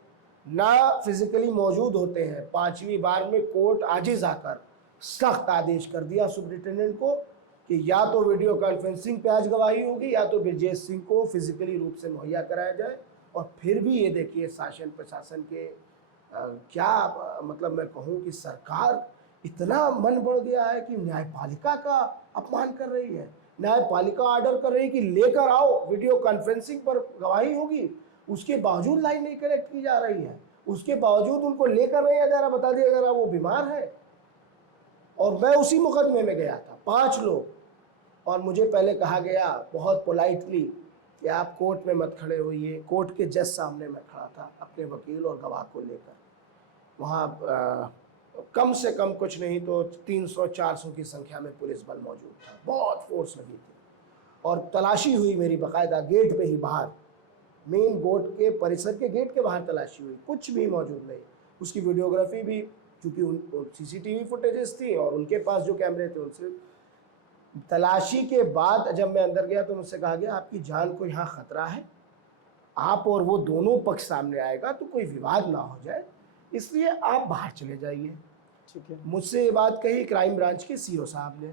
ना फिजिकली मौजूद होते हैं। 5वीं बार में कोर्ट आजिज आकर सख्त आदेश कर दिया सुपरिटेंडेंट को कि या तो वीडियो कॉन्फ्रेंसिंग पे आज गवाही होगी या तो ब्रजेश सिंह को फिजिकली रूप से मुहैया कराया जाए। और फिर भी ये देखिए शासन प्रशासन के क्या मतलब मैं कहूँ कि सरकार इतना मन बढ़ गया है कि न्यायपालिका का अपमान कर रही है। न्यायपालिका ऑर्डर कर रही है कि लेकर आओ, वीडियो कॉन्फ्रेंसिंग पर गवाही होगी, उसके बावजूद लाइन नहीं कनेक्ट की जा रही है, उसके बावजूद उनको लेकर नहीं आया जा रहा। बता दिया जा रहा वो बीमार है। और मैं उसी मुकदमे में गया था, 5 लोग, और मुझे पहले कहा गया बहुत पोलाइटली कि आप कोर्ट में मत खड़े होइए। कोर्ट के जज सामने मैं खड़ा था अपने वकील और गवाह को लेकर। वहाँ कम से कम कुछ नहीं तो 300-400 की संख्या में पुलिस बल मौजूद था, बहुत फोर्स लगी थी। और तलाशी हुई मेरी बाकायदा गेट पे ही बाहर, मेन कोर्ट के परिसर के गेट के बाहर तलाशी हुई, कुछ भी मौजूद नहीं। उसकी वीडियोग्राफी भी, चूँकि सीसीटीवी फुटेजेस थी और उनके पास जो कैमरे थे उनसे तलाशी के बाद जब मैं अंदर गया तो मुझसे कहा गया आपकी जान को यहाँ खतरा है, आप और वो दोनों पक्ष सामने आएगा तो कोई विवाद ना हो जाए, इसलिए आप बाहर चले जाइए। ठीक है। मुझसे ये बात कही क्राइम ब्रांच के सीओ साहब ने।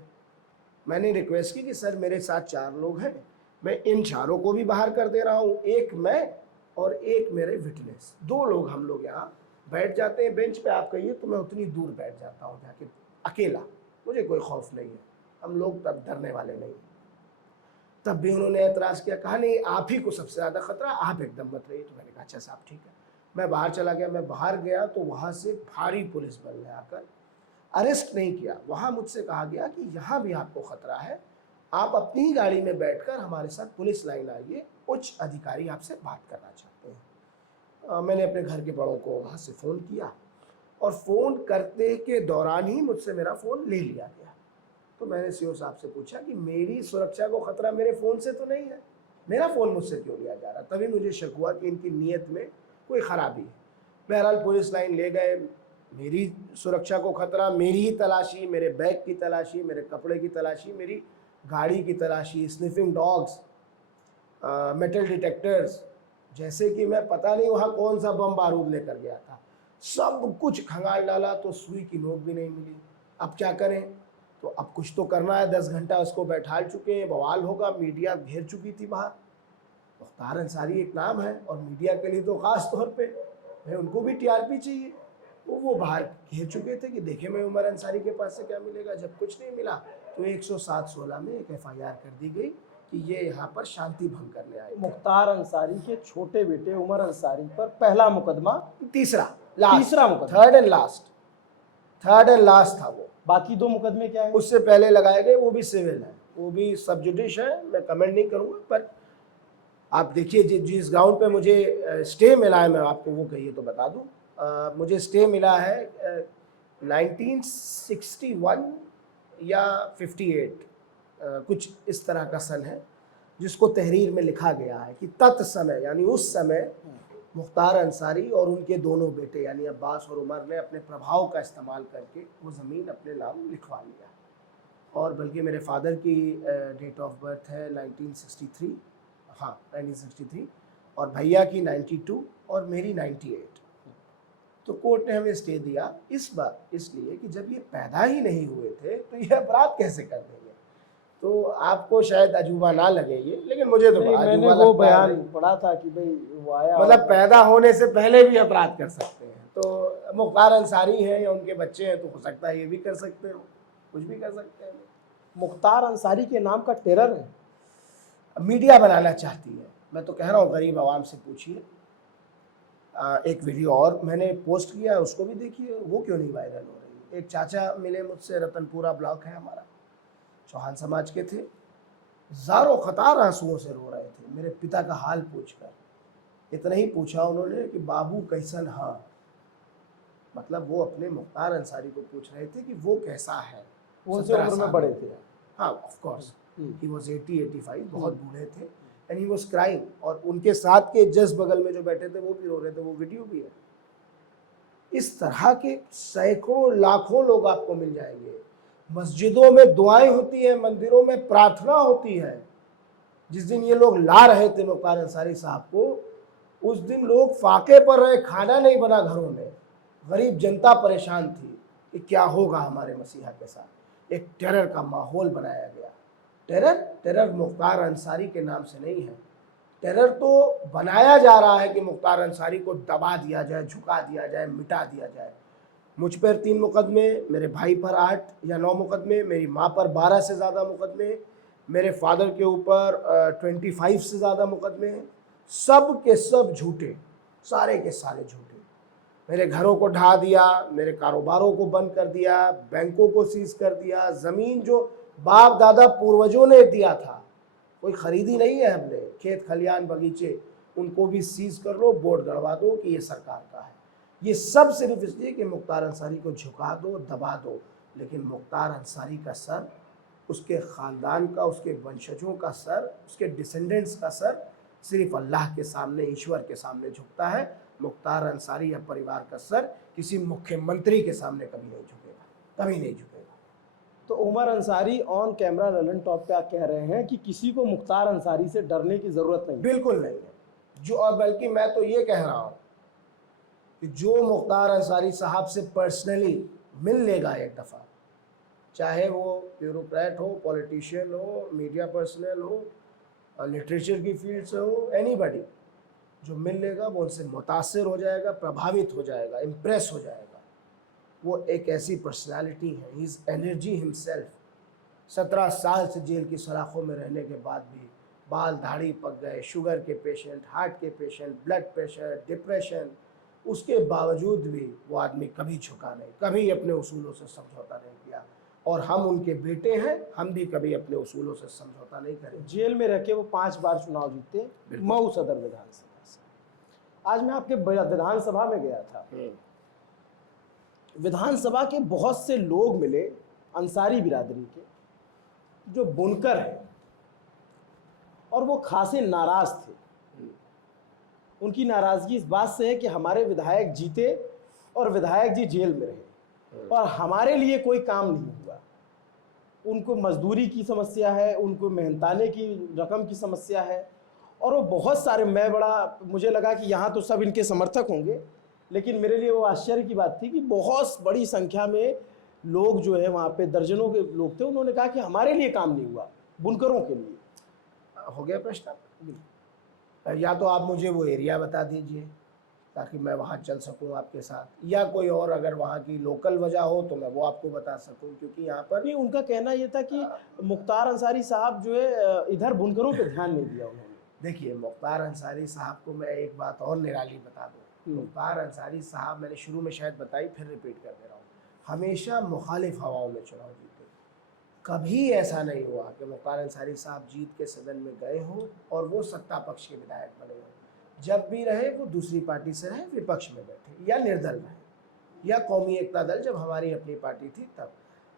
मैंने रिक्वेस्ट की कि सर मेरे साथ 4 लोग हैं, मैं इन 4 को भी बाहर कर दे रहा हूँ, एक मैं और एक मेरे विटनेस, 2 लोग हम लोग यहाँ बैठ जाते हैं बेंच पे, आप कहिए तो मैं उतनी दूर बैठ जाता हूँ जाके अकेला, मुझे कोई खौफ नहीं है, हम लोग तब डरने वाले नहीं। तब भी उन्होंने एतराज़ किया, कहा नहीं आप ही को सबसे ज़्यादा खतरा, आप एकदम मत रहिए। तो मैंने कहा अच्छा साहब ठीक है। मैं बाहर चला गया। मैं बाहर गया तो वहाँ से भारी पुलिस बल ने आकर अरेस्ट नहीं किया। वहाँ मुझसे कहा गया कि यहाँ भी आपको खतरा है, आप अपनी ही गाड़ी में बैठकर हमारे साथ पुलिस लाइन आइए, उच्च अधिकारी आपसे बात करना चाहते हैं। मैंने अपने घर के बड़ों को वहाँ से फ़ोन किया और फ़ोन करते के दौरान ही मुझसे मेरा फ़ोन ले लिया गया। तो मैंने सीओ साहब से पूछा कि मेरी सुरक्षा को खतरा मेरे फ़ोन से तो नहीं है, मेरा फ़ोन मुझसे क्यों लिया जा रहा। तभी मुझे शक हुआ कि इनकी नीयत में कोई ख़राबी है। बहरहाल पुलिस लाइन ले गए, मेरी सुरक्षा को खतरा, मेरी ही तलाशी, मेरे बैग की तलाशी, मेरे कपड़े की तलाशी, मेरी गाड़ी की तलाशी, स्निफिंग डॉग्स, मेटल डिटेक्टर्स, जैसे कि मैं पता नहीं वहाँ कौन सा बम बारूद लेकर गया था, सब कुछ खंगाल डाला तो सुई की नोक भी नहीं मिली। अब क्या करें, तो अब कुछ तो करना है। 10 घंटा उसको बैठाल चुके हैं, बवाल होगा, मीडिया घेर चुकी थी बाहर। मुख्तार अंसारी एक नाम है और मीडिया के लिए तो ख़ास तौर पे भाई उनको भी टीआरपी चाहिए। वो बाहर घेर चुके थे कि देखे मैं उमर अंसारी के पास से क्या मिलेगा। जब कुछ नहीं मिला तो 107-16 में एक FIR कर दी गई कि ये यहाँ पर शांति भंग करने आए। मुख्तार अंसारी के छोटे बेटे उमर अंसारी पर पहला मुकदमा, तीसरा मुकदमा, थर्ड एंड लास्ट था वो। बाकी 2 मुकदमे क्या है? उससे पहले लगाए गए वो भी सिविल है, वो भी सब जुडिश है, मैं कमेंट नहीं करूँगा। पर आप देखिए जिस ग्राउंड पे मुझे स्टे मिला है, मैं आपको वो कहिए तो बता दूँ। मुझे स्टे मिला है 1961 या 58, कुछ इस तरह का सन है, जिसको तहरीर में लिखा गया है कि तत्समय यानी उस समय मुख्तार अंसारी और उनके दोनों बेटे यानी अब्बास और उमर ने अपने प्रभाव का इस्तेमाल करके वो ज़मीन अपने नाम लिखवा लिया। और बल्कि मेरे फादर की डेट ऑफ बर्थ है 1963, हाँ 1963, और भैया की 92 और मेरी 98। तो कोर्ट ने हमें स्टे दिया इस बार इसलिए कि जब ये पैदा ही नहीं हुए थे तो ये अपराध कैसे कर देंगे। तो आपको शायद अजूबा ना लगे ये, लेकिन मुझे तो मैंने वो बयान पढ़ा था कि भाई वो आया, मतलब पैदा होने से पहले भी अपराध कर सकते हैं। तो मुख्तार अंसारी हैं या उनके बच्चे हैं तो हो सकता है ये भी कर सकते हो, कुछ भी कर सकते हैं। मुख्तार अंसारी के नाम का टेरर है, मीडिया बनाना चाहती है। मैं तो कह रहा हूँ गरीब आवाम से पूछिए। एक वीडियो और मैंने पोस्ट किया, उसको भी देखिए, वो क्यों नहीं वायरल हो रही। एक चाचा मिले मुझसे, रतनपुरा ब्लॉक है हमारा, चौहान समाज के थे, ज़ारो ख़तार आंसुओं से रो रहे थे मेरे पिता का हाल पूछकर। इतना ही पूछा उन्होंने कि बाबू कैसन, हाँ मतलब वो अपने मुख्तार अंसारी को पूछ रहे थे कि वो कैसा है। उनसे उम्र में बड़े थे, हाँ ऑफ कोर्स, ही वाज 80-85, बहुत बूढ़े थे, एंड ही वाज क्राइंग। और उनके साथ के जस्ट बगल में जो बैठे थे वो भी रो रहे थे, वो वीडियो भी है। इस तरह के सैकड़ों लाखों लोग आपको मिल जाएंगे। मस्जिदों में दुआएं होती हैं, मंदिरों में प्रार्थना होती है। जिस दिन ये लोग ला रहे थे मुख्तार अंसारी साहब को, उस दिन लोग फाके पर रहे, खाना नहीं बना घरों में, गरीब जनता परेशान थी। कि क्या होगा हमारे मसीहा के साथ। एक टेरर का माहौल बनाया गया। टेरर मुख्तार अंसारी के नाम से नहीं है। टेरर तो बनाया जा रहा है कि मुख्तार अंसारी को दबा दिया जाए, झुका दिया जाए, मिटा दिया जाए। मुझ पर 3 मुकदमे, मेरे भाई पर 8 या 9 मुकदमे, मेरी माँ पर 12 से ज़्यादा मुकदमे, मेरे फादर के ऊपर 25 से ज़्यादा मुकदमे, सब के सब झूठे, सारे के सारे झूठे। मेरे घरों को ढा दिया, मेरे कारोबारों को बंद कर दिया, बैंकों को सीज कर दिया, ज़मीन जो बाप दादा पूर्वजों ने दिया था, कोई खरीदी नहीं है हमने, खेत खलियान बगीचे, उनको भी सीज कर लो, बोर्ड गड़वा दो कि ये सरकार का है। ये सब सिर्फ इसलिए कि मुख्तार अंसारी को झुका दो, दबा दो। लेकिन मुख्तार अंसारी का सर, उसके ख़ानदान का, उसके वंशजों का सर, उसके डिसेंडेंट्स का सर सिर्फ अल्लाह के सामने, ईश्वर के सामने झुकता है। मुख्तार अंसारी या परिवार का सर किसी मुख्यमंत्री के सामने कभी नहीं झुकेगा, कभी नहीं झुकेगा। तो Umar Ansari on camera Lallantop पे कह रहे हैं कि किसी को मुख्तार अंसारी से डरने की ज़रूरत नहीं। बिल्कुल नहीं है। जो, और बल्कि मैं तो ये कह रहा हूँ कि जो मुख्तार अंसारी साहब से पर्सनली मिल लेगा एक दफ़ा, चाहे वो ब्यूरोक्रेट हो, पॉलिटिशियन हो, मीडिया पर्सनल हो, लिटरेचर की फील्ड से हो, एनीबॉडी, जो मिल लेगा वो उनसे मुतासिर हो जाएगा, प्रभावित हो जाएगा, इम्प्रेस हो जाएगा। वो एक ऐसी पर्सनालिटी है, ही इज़ एनर्जी हिमसेल्फ। 17 साल से जेल की सलाखों में रहने के बाद भी बाल दाढ़ी पक गए, शुगर के पेशेंट, हार्ट के पेशेंट, ब्लड प्रेशर, डिप्रेशन, उसके बावजूद भी वो आदमी कभी झुका नहीं, कभी अपने उसूलों से समझौता नहीं किया। और हम उनके बेटे हैं, हम भी कभी अपने उसूलों से समझौता नहीं करेंगे। जेल में रह के वो 5 बार चुनाव जीते, मऊ सदर विधानसभा से। आज मैं आपके विधानसभा में गया था, विधानसभा के बहुत से लोग मिले अंसारी बिरादरी के, जो बुनकर हैं, और वो खासे नाराज थे। उनकी नाराजगी इस बात से है कि हमारे विधायक जीते और विधायक जी जेल में रहे और हमारे लिए कोई काम नहीं हुआ। उनको मजदूरी की समस्या है, उनको मेहनताने की रकम की समस्या है, और वो बहुत सारे, मुझे लगा कि यहाँ तो सब इनके समर्थक होंगे, लेकिन मेरे लिए वो आश्चर्य की बात थी कि बहुत बड़ी संख्या में लोग जो है वहाँ पे, दर्जनों के लोग थे, उन्होंने कहा कि हमारे लिए काम नहीं हुआ, बुनकरों के लिए। हो गया प्रश्न? या तो आप मुझे वो एरिया बता दीजिए ताकि मैं वहाँ चल सकूँ आपके साथ, या कोई और अगर वहाँ की लोकल वजह हो तो मैं वो आपको बता सकूँ, क्योंकि यहाँ पर नहीं, उनका कहना ये था कि मुख्तार अंसारी साहब जो है इधर बुनकरों पे ध्यान नहीं दिया उन्होंने। देखिए, मुख्तार अंसारी साहब को मैं एक बात और निराली बता दूँ। मुख्तार अंसारी साहब, मैंने शुरू में शायद बताई, फिर रिपीट कर दे रहा हूँ, हमेशा मुखालिफ हवाओं में चुनाव जीते। कभी ऐसा नहीं हुआ कि मुख्तार अंसारी साहब जीत के सदन में गए हों और वो सत्ता पक्ष के विधायक बने हों। जब भी रहे वो दूसरी पार्टी से रहे, विपक्ष में बैठे, या निर्दल रहे, या कौमी एकता दल जब हमारी अपनी पार्टी थी तब।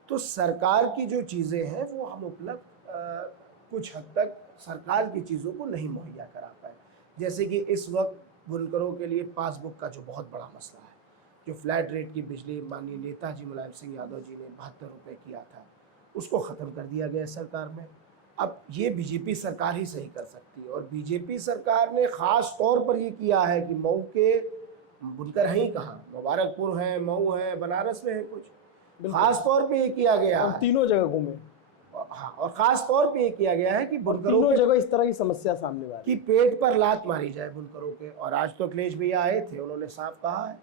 तो सरकार की जो चीज़ें हैं वो हम उपलब्ध कुछ हद तक सरकार की चीज़ों को नहीं मुहैया करा पाए। जैसे कि इस वक्त बुनकरों के लिए पासबुक का जो बहुत बड़ा मसला है, जो फ्लैट रेट की बिजली माननीय नेताजी मुलायम सिंह यादव जी ने 72 रुपये किया था, उसको ख़त्म कर दिया गया सरकार में। अब ये बीजेपी सरकार ही सही कर सकती है, और बीजेपी सरकार ने ख़ास तौर पर ये किया है कि मऊ के बुनकर हैं ही कहाँ, मुबारकपुर हैं, मऊ हैं, बनारस में है कुछ, ख़ास तौर पे ये किया गया है। तीनों जगह घूमे। हाँ, और ख़ास तौर पे ये किया गया है कि बुनकरों तीनों जगह इस तरह की समस्या सामने आ कि पेट पर लात मारी जाए बुनकरों के। और आज तो अखिलेश भैया आए थे, उन्होंने साफ कहा है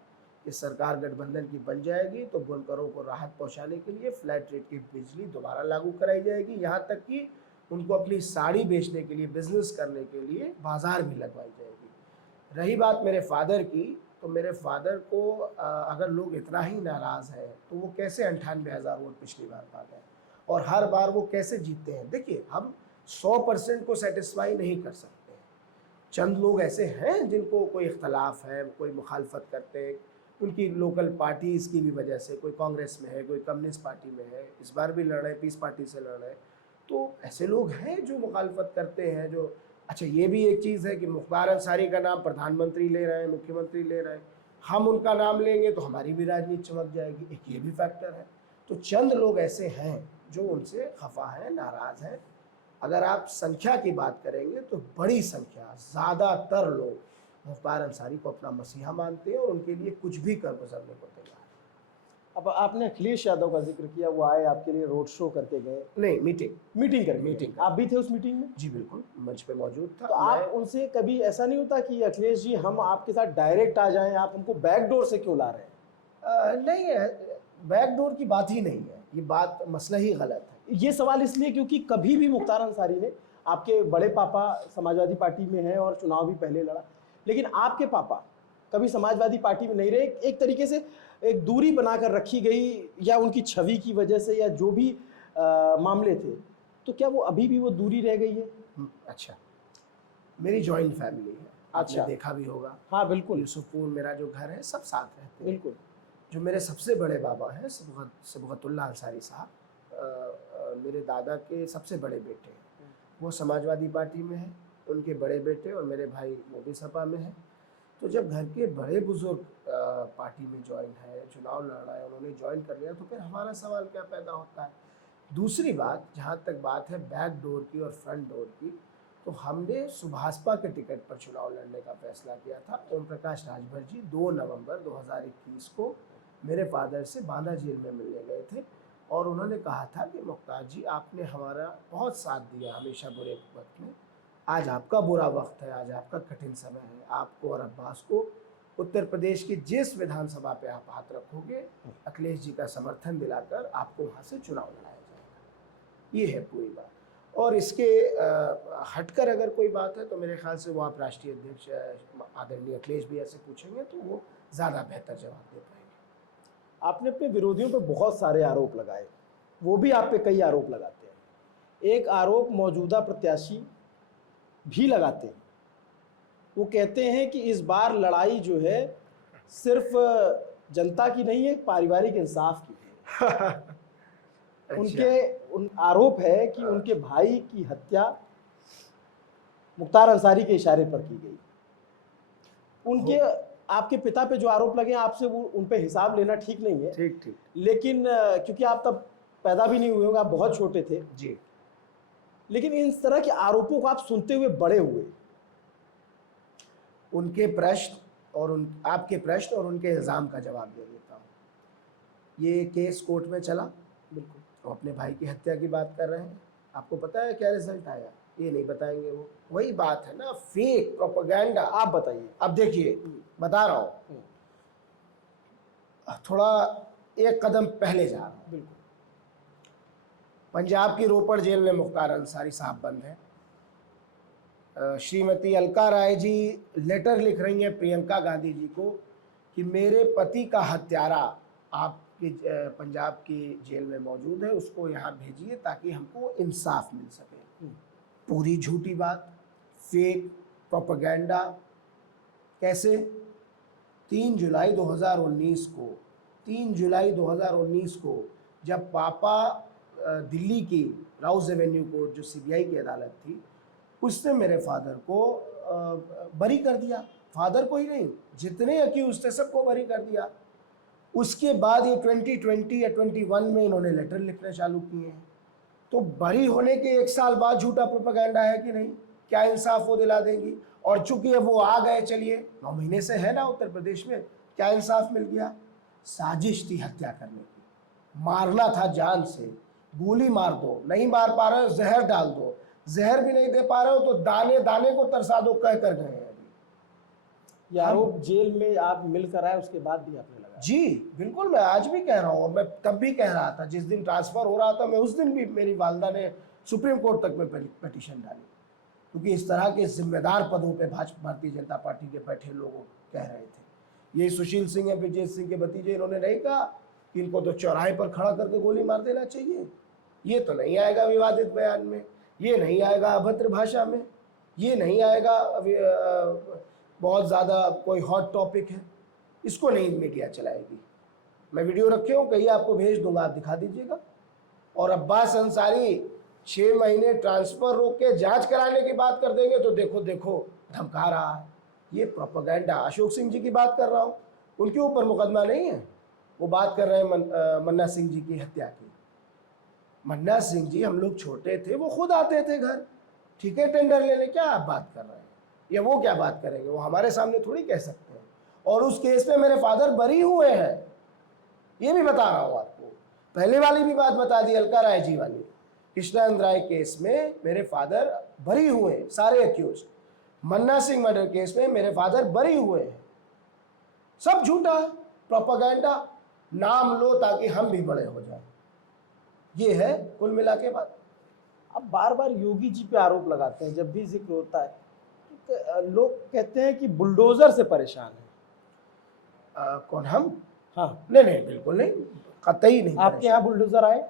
कि सरकार गठबंधन की बन जाएगी तो बुनकरों को राहत पहुंचाने के लिए फ्लैट रेट की बिजली दोबारा लागू कराई जाएगी, यहाँ तक कि उनको अपनी साड़ी बेचने के लिए, बिजनेस करने के लिए बाजार भी लगवाई जाएगी। रही बात मेरे फादर की, तो मेरे फादर को अगर लोग इतना ही नाराज़ हैं तो वो कैसे 98,000 वोट पिछली बार पा गए और हर बार वो कैसे जीतते हैं। देखिए, हम 100% को सेटिस्फाई नहीं कर सकते। चंद लोग ऐसे हैं जिनको कोई इख्तलाफ है, कोई मुखालफत करते हैं, उनकी लोकल पार्टीज़ की भी वजह से, कोई कांग्रेस में है, कोई कम्युनिस्ट पार्टी में है, इस बार भी लड़ रहे हैं, पीस पार्टी से लड़ रहे हैं। तो ऐसे लोग हैं जो मुखालफत करते हैं। जो अच्छा, ये भी एक चीज़ है कि मुख्तार अंसारी का नाम प्रधानमंत्री ले रहे हैं, मुख्यमंत्री ले रहे हैं, हम उनका नाम लेंगे तो हमारी भी राजनीति चमक जाएगी, एक ये भी फैक्टर है। तो चंद लोग ऐसे हैं जो उनसे खफा हैं, नाराज़ हैं। अगर आप संख्या की बात करेंगे तो बड़ी संख्या, ज़्यादातर लोग मुख्तार अंसारी को अपना मसीहा मानते हैं और उनके लिए कुछ भी कर गुजरने को तैयार हैं। अब अब आपने अखिलेश यादव का जिक्र किया, वो आए आपके लिए, रोड शो करके गए, नहीं, मीटिंग मीटिंग मीटिंग आप भी थे उस मीटिंग में? जी बिल्कुल, मंच पे मौजूद था। तो आप उनसे कभी ऐसा नहीं होता कि अखिलेश जी हम आपके साथ डायरेक्ट आ जाएं, आप हमको बैक डोर से क्यों ला रहे हैं? नहीं है, बैकडोर की बात ही नहीं है, ये बात मसला ही गलत है। ये सवाल इसलिए क्योंकि कभी भी मुख्तार अंसारी ने, आपके बड़े पापा समाजवादी पार्टी में हैं और चुनाव भी पहले लड़ा, लेकिन आपके पापा कभी समाजवादी पार्टी में नहीं रहे। एक तरीके से एक दूरी बनाकर रखी गई, या उनकी छवि की वजह से, या जो भी मामले थे, तो क्या वो अभी भी वो दूरी रह गई है? अच्छा, मेरी जॉइंट फैमिली है, आपने अच्छा। देखा भी होगा। हाँ बिल्कुल, यूसुफपुर मेरा जो घर है, सब साथ रहते हैं। बिल्कुल। जो मेरे सबसे बड़े बाबा हैं सबगतुल्ला अंसारी साहब, मेरे दादा के सबसे बड़े बेटे हैं, वो समाजवादी पार्टी में हैं। उनके बड़े बेटे और मेरे भाई वो भी सपा में हैं। तो जब घर के बड़े बुजुर्ग पार्टी में ज्वाइन है, चुनाव लड़ रहा है, उन्होंने ज्वाइन कर लिया, तो फिर हमारा सवाल क्या पैदा होता है? दूसरी बात, जहाँ तक बात है बैक डोर की और फ्रंट डोर की, तो हमने सुभाषपा के टिकट पर चुनाव लड़ने का फैसला किया था। ओम प्रकाश राजभर जी 2 नवंबर 2021 को मेरे फादर से बांदा जेल में मिलने गए थे, और उन्होंने कहा था कि मुख्तार जी, आपने हमारा बहुत साथ दिया हमेशा बुरे वक्त में, आज आपका बुरा वक्त है, आज आपका कठिन समय है। आपको और अब्बास को उत्तर प्रदेश की जिस विधानसभा पे आप हाथ रखोगे, अखिलेश जी का समर्थन दिलाकर आपको वहाँ से चुनाव लड़ाया जाएगा। ये है पूरी बात। और इसके हटकर अगर कोई बात है, तो मेरे ख्याल से वो आप राष्ट्रीय अध्यक्ष आदरणीय अखिलेश भी ऐसे पूछेंगे तो वो ज़्यादा बेहतर जवाब दे पाएंगे। आपने अपने विरोधियों पर बहुत सारे आरोप लगाए, वो भी आप पे कई आरोप लगाते हैं। एक आरोप मौजूदा प्रत्याशी भी लगाते हैं, वो कहते हैं कि इस बार लड़ाई जो है सिर्फ जनता की नहीं है, पारिवारिक इंसाफ की है। उन आरोप है कि उनके भाई की हत्या मुख्तार अंसारी के इशारे पर की गई। उनके आपके पिता पे जो आरोप लगे, आपसे वो उन पे हिसाब लेना ठीक नहीं है। ठीक। लेकिन क्योंकि आप तब पैदा भी नहीं हुए होंगे, आप बहुत छोटे थे जी। लेकिन इन तरह के आरोपों को आप सुनते हुए बड़े हुए। उनके प्रश्न और आपके प्रश्न और उनके इल्ज़ाम का जवाब दे देता हूँ। ये केस कोर्ट में चला, बिल्कुल, तो अपने भाई की हत्या की बात कर रहे हैं। आपको पता है क्या रिजल्ट आया? ये नहीं बताएंगे वो। वही बात है ना, फेक प्रोपेगेंडा। आप बताइए। अब देखिए, बता रहा हूँ, थोड़ा एक कदम पहले जा रहा हूँ। बिल्कुल। पंजाब की रोपड़ जेल में मुख्तार अंसारी साहब बंद हैं। श्रीमती अलका राय जी लेटर लिख रही हैं प्रियंका गांधी जी को कि मेरे पति का हत्यारा आपकी पंजाब की जेल में मौजूद है, उसको यहाँ भेजिए ताकि हमको इंसाफ मिल सके। पूरी झूठी बात, फेक प्रोपेगेंडा। कैसे? 3 जुलाई 2019 को जब पापा दिल्ली की राउस एवेन्यू कोर्ट, जो सीबीआई की अदालत थी, उसने मेरे फादर को बरी कर दिया। फादर को ही नहीं, जितने अक्यूज थे सबको बरी कर दिया। उसके बाद ये 2020 या 21 में इन्होंने लेटर लिखने चालू किए हैं। तो बरी होने के 1 साल बाद झूठा प्रोपेगेंडा है कि नहीं? क्या इंसाफ वो दिला देंगी? और चूंकि अब वो आ गए, चलिए 9 महीने से है ना उत्तर प्रदेश में, क्या इंसाफ मिल गया? साजिश थी हत्या करने की, मारना था जान से। गोली मार दो, नहीं मार पा रहे हो जहर डाल दो, जहर भी नहीं दे पा रहे हो तो दाने दाने को तरसा दो, कह कर गए हैं। ये आरोप जेल में आप मिलकर आए, उसके बाद भी आपने लगाया? जी बिल्कुल, मैं आज भी कह रहा हूँ, मैं तब भी कह रहा था, जिस दिन ट्रांसफ़र हो रहा था, मैं उस दिन भी मेरी वालदा ने सुप्रीम कोर्ट तक में पिटीशन डाली, क्योंकि इस तरह के जिम्मेदार पदों पे भारतीय जनता पार्टी के बैठे लोग कह रहे थे। ये सुशील सिंह या ब्रजेश सिंह के भतीजे, इन्होंने नहीं कहा कि इनको तो चौराहे पर खड़ा करके गोली मार देना चाहिए? ये तो नहीं आएगा विवादित बयान में, ये नहीं आएगा अभद्र भाषा में, ये नहीं आएगा बहुत ज़्यादा कोई हॉट टॉपिक है, इसको नहीं मीडिया चलाएगी। मैं वीडियो रखे हूँ, कहीं आपको भेज दूंगा, आप दिखा दीजिएगा। और अब्बास अंसारी 6 महीने ट्रांसफ़र रोक के जांच कराने की बात कर देंगे तो देखो देखो धमका रहा है। ये प्रोपेगेंडा। अशोक सिंह जी की बात कर रहा हूँ, उनके ऊपर मुकदमा नहीं है, वो बात कर रहे हैं मन्ना सिंह जी की हत्या की। मन्ना सिंह जी, हम लोग छोटे थे, वो खुद आते थे घर, ठीक है, टेंडर लेने। क्या आप बात कर रहे हैं? या वो क्या बात करेंगे? वो हमारे सामने थोड़ी कह सकते हैं। और उस केस में मेरे फादर बरी हुए हैं, ये भी बता रहा हूँ आपको। पहले वाली भी बात बता दी, अलका राय जी वाली। कृष्णानंद राय केस में मेरे फादर बरी हुए, सारे अक्यूज। मन्ना सिंह मर्डर केस में मेरे फादर बरी हुए हैं। सब झूठा, प्रोपेगेंडा। नाम लो ताकि हम भी बड़े हो जाएं। ये है कुल मिला के बात। अब बार बार योगी जी पे आरोप लगाते हैं, जब भी जिक्र होता है तो लोग कहते हैं कि बुलडोजर से परेशान है। कौन, हम? हाँ, नहीं नहीं, बिल्कुल नहीं, कतई नहीं। आपके यहाँ बुलडोजर आए?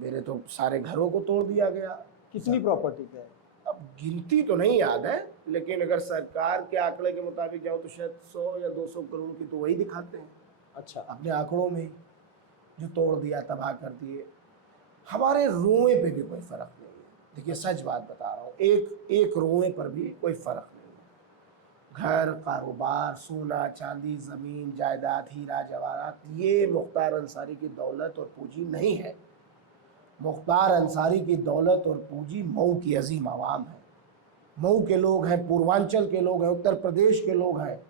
मेरे तो सारे घरों को तोड़ दिया गया। कितनी प्रॉपर्टी का है? अब गिनती तो नहीं याद है, लेकिन अगर सरकार के आंकड़े के मुताबिक जाओ तो शायद 100 या 200 करोड़ की तो वही दिखाते हैं। अच्छा, अपने आंकड़ों में ही जो तोड़ दिया, तबाह कर दिए। हमारे रोए पे भी कोई फर्क नहीं है। देखिए, सच बात बता रहा हूँ, एक एक रोए पर भी कोई फर्क नहीं है। घर, कारोबार, सोना चांदी, जमीन जायदाद, हीरा जवाहरात, ये मुख्तार अंसारी की दौलत और पूंजी नहीं है। मुख्तार अंसारी की दौलत और पूंजी मऊ की अजीम आवाम है। मऊ के लोग हैं, पूर्वांचल के लोग हैं, उत्तर प्रदेश के लोग हैं।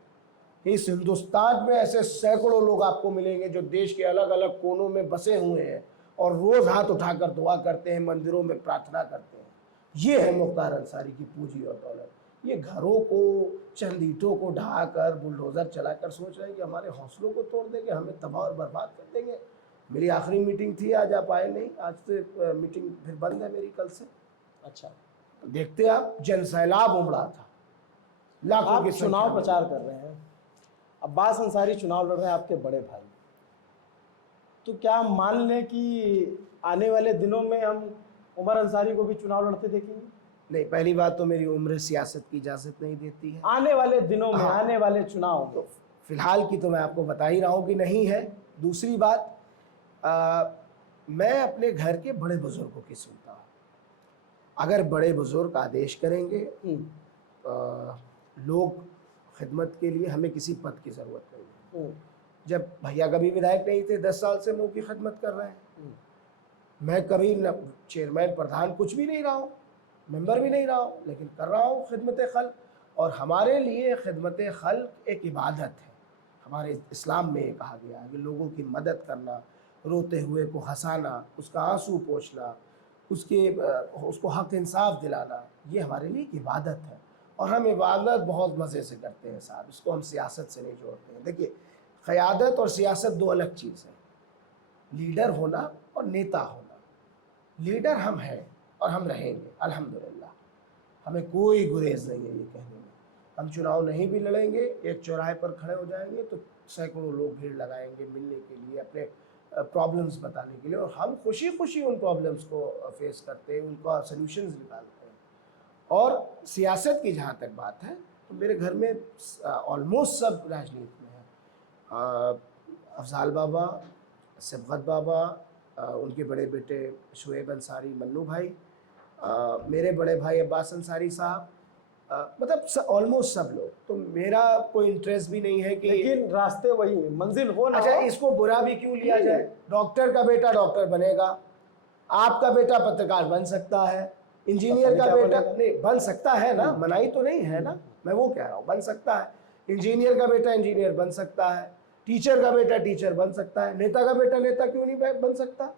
इस हिंदुस्तान में ऐसे सैकड़ों लोग आपको मिलेंगे जो देश के अलग अलग कोनों में बसे हुए हैं और रोज हाथ उठाकर दुआ करते हैं, मंदिरों में प्रार्थना करते हैं। ये है मुख्तार अंसारी की पूंजी और दौलत। ये घरों को, चंद ईंटों को ढहाकर, बुलडोजर चलाकर सोच रहे हैं कि हमारे हौसलों को तोड़ देंगे, हमें तबाह और बर्बाद कर देंगे। मेरी आखिरी मीटिंग थी, आज आप आए नहीं। आज से मीटिंग फिर बंद है मेरी, कल से। अच्छा, देखते आप, जन सैलाब उमड़ा था, लाखों आप की चुनाव संख्या में। प्रचार कर रहे हैं, अब्बास अंसारी चुनाव लड़ रहे हैं, आपके बड़े भाई। तो क्या हम मान लें कि आने वाले दिनों में हम उमर अंसारी को भी चुनाव लड़ते देखेंगे? नहीं, पहली बात तो मेरी उम्र सियासत की इजाज़त नहीं देती है। आने वाले दिनों में, हाँ। आने वाले चुनाव में। तो फिलहाल की तो मैं आपको बता ही रहा हूँ कि नहीं है। दूसरी बात, मैं अपने घर के बड़े बुजुर्गों की सुनता हूँ। अगर बड़े बुजुर्ग आदेश करेंगे, लोग खिदमत के लिए, हमें किसी पद की ज़रूरत नहीं है। जब भैया कभी विधायक नहीं थे, 10 साल से मुँह की खिदमत कर रहे हैं। मैं कभी न चेयरमैन, प्रधान कुछ भी नहीं रहा हूँ, मेंबर भी नहीं रहा हूँ, लेकिन कर रहा हूँ खिदमत खल्क। और हमारे लिए खिदमत खल्क एक इबादत है। हमारे इस्लाम में ये कहा गया है कि लोगों की मदद करना, रोते हुए को हंसाना, उसका आंसू पोंछना, उसको हक इंसाफ दिलाना, ये हमारे लिए एक इबादत है। और हम इबादत बहुत मज़े से करते हैं साहब, इसको हम सियासत से नहीं जोड़ते हैं। देखिए, क़यादत और सियासत दो अलग चीज़ है। लीडर होना और नेता होना। लीडर हम हैं और हम रहेंगे, अल्हम्दुलिल्लाह। हमें कोई गुरेज नहीं है ये कहने में। हम चुनाव नहीं भी लड़ेंगे, एक चौराहे पर खड़े हो जाएंगे तो सैकड़ों लोग भीड़ लगाएंगे मिलने के लिए, अपने प्रॉब्लम्स बताने के लिए, और हम खुशी खुशी उन प्रॉब्लम्स को फेस करते हैं, उनका सल्यूशंस निकालते हैं। और सियासत की जहाँ तक बात है, तो मेरे घर में ऑलमोस्ट सब राजनीति में है। अफजाल बाबा, सबगत बाबा, उनके बड़े बेटे शुएब अंसारी, मन्नू भाई, मेरे बड़े भाई अब्बास अंसारी साहब, मतलब ऑलमोस्ट सब लोग। तो मेरा कोई इंटरेस्ट भी नहीं है कि, लेकिन रास्ते वही हैं, मंजिल हो ना अच्छा, हो। इसको बुरा भी क्यों लिया जाए? डॉक्टर का बेटा डॉक्टर बनेगा, आपका बेटा पत्रकार बन सकता है, इंजीनियर का बेटा नहीं बन सकता है ना, मनाही तो नहीं है ना, मैं वो कह रहा हूँ, बन सकता है। इंजीनियर का बेटा इंजीनियर बन सकता है, टीचर का बेटा टीचर बन सकता है, नेता का बेटा नेता क्यों नहीं बन सकता?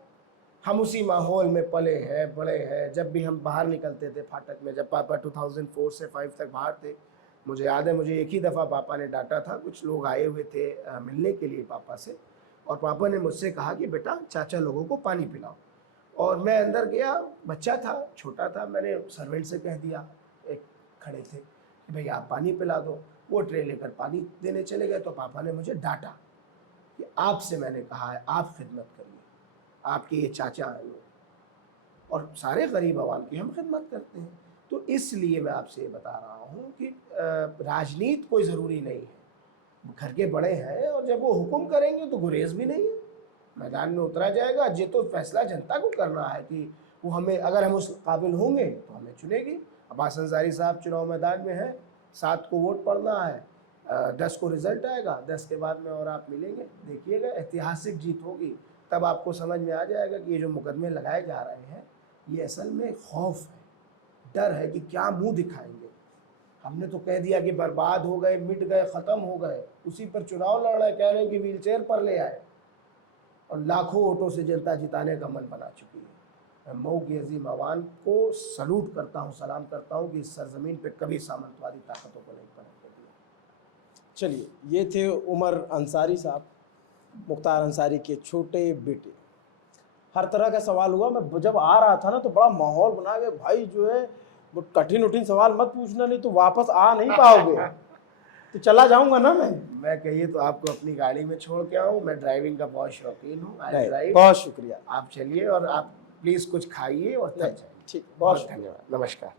हम उसी माहौल में पले हैं, बड़े हैं। जब भी हम बाहर निकलते थे फाटक में, जब पापा 2004 से 5 तक बाहर थे, मुझे याद है, मुझे एक ही दफ़ा पापा ने डांटा था। कुछ लोग आए हुए थे मिलने के लिए पापा से, और पापा ने मुझसे कहा कि बेटा चाचा लोगों को पानी पिलाओ। और मैं अंदर गया, बच्चा था, छोटा था, मैंने सर्वेंट से कह दिया, एक खड़े थे, कि भैया आप पानी पिला दो। वो ट्रे लेकर पानी देने चले गए, तो पापा ने मुझे डांटा कि आपसे मैंने कहा है आप खिदमत करिए, आपके ये चाचा हैं लोग, और सारे गरीब आवाम की हम खिदमत करते हैं। तो इसलिए मैं आपसे ये बता रहा हूँ कि राजनीति कोई ज़रूरी नहीं है। घर के बड़े हैं, और जब वो हुक्म करेंगे तो गुरेज भी नहीं है, मैदान में उतरा जाएगा। ये तो फैसला जनता को करना है कि वो हमें, अगर हम उस काबिल होंगे तो हमें चुनेगी। अब्बास अंसारी साहब चुनाव मैदान में हैं, 7 को वोट पड़ना है, 10 को रिजल्ट आएगा, 10 के बाद में और आप मिलेंगे, देखिएगा ऐतिहासिक जीत होगी। तब आपको समझ में आ जाएगा कि ये जो मुकदमे लगाए जा रहे हैं, ये असल में खौफ है, डर है कि क्या मुंह दिखाएंगे। हमने तो कह दिया कि बर्बाद हो गए, मिट गए, ख़त्म हो गए, उसी पर चुनाव लड़ रहे, कह रहे हैं कि व्हील चेयर पर ले आए। और लाखों वोटों से जनता जिताने का मन बना चुकी है। मैं मऊ की अजीम आवाम को सलूट करता हूँ, सलाम करता हूँ कि इस सरजमीन पे कभी सामंतवादी ताकतों को नहीं पनपने दिया। चलिए, ये थे उमर अंसारी साहब, मुख्तार अंसारी के छोटे बेटे। हर तरह का सवाल हुआ। मैं जब आ रहा था ना तो बड़ा माहौल बना के, भाई जो है वो कठिन सवाल मत पूछना, नहीं तो वापस आ नहीं पाओगे। तो चला जाऊंगा ना मैं कहिए तो आपको अपनी गाड़ी में छोड़ के आऊँ। मैं ड्राइविंग का बहुत शौकीन हूँ। I drive. बहुत शुक्रिया। आप चलिए और आप प्लीज़ कुछ खाइए और तब जाइए। ठीक, बहुत धन्यवाद। नमस्कार।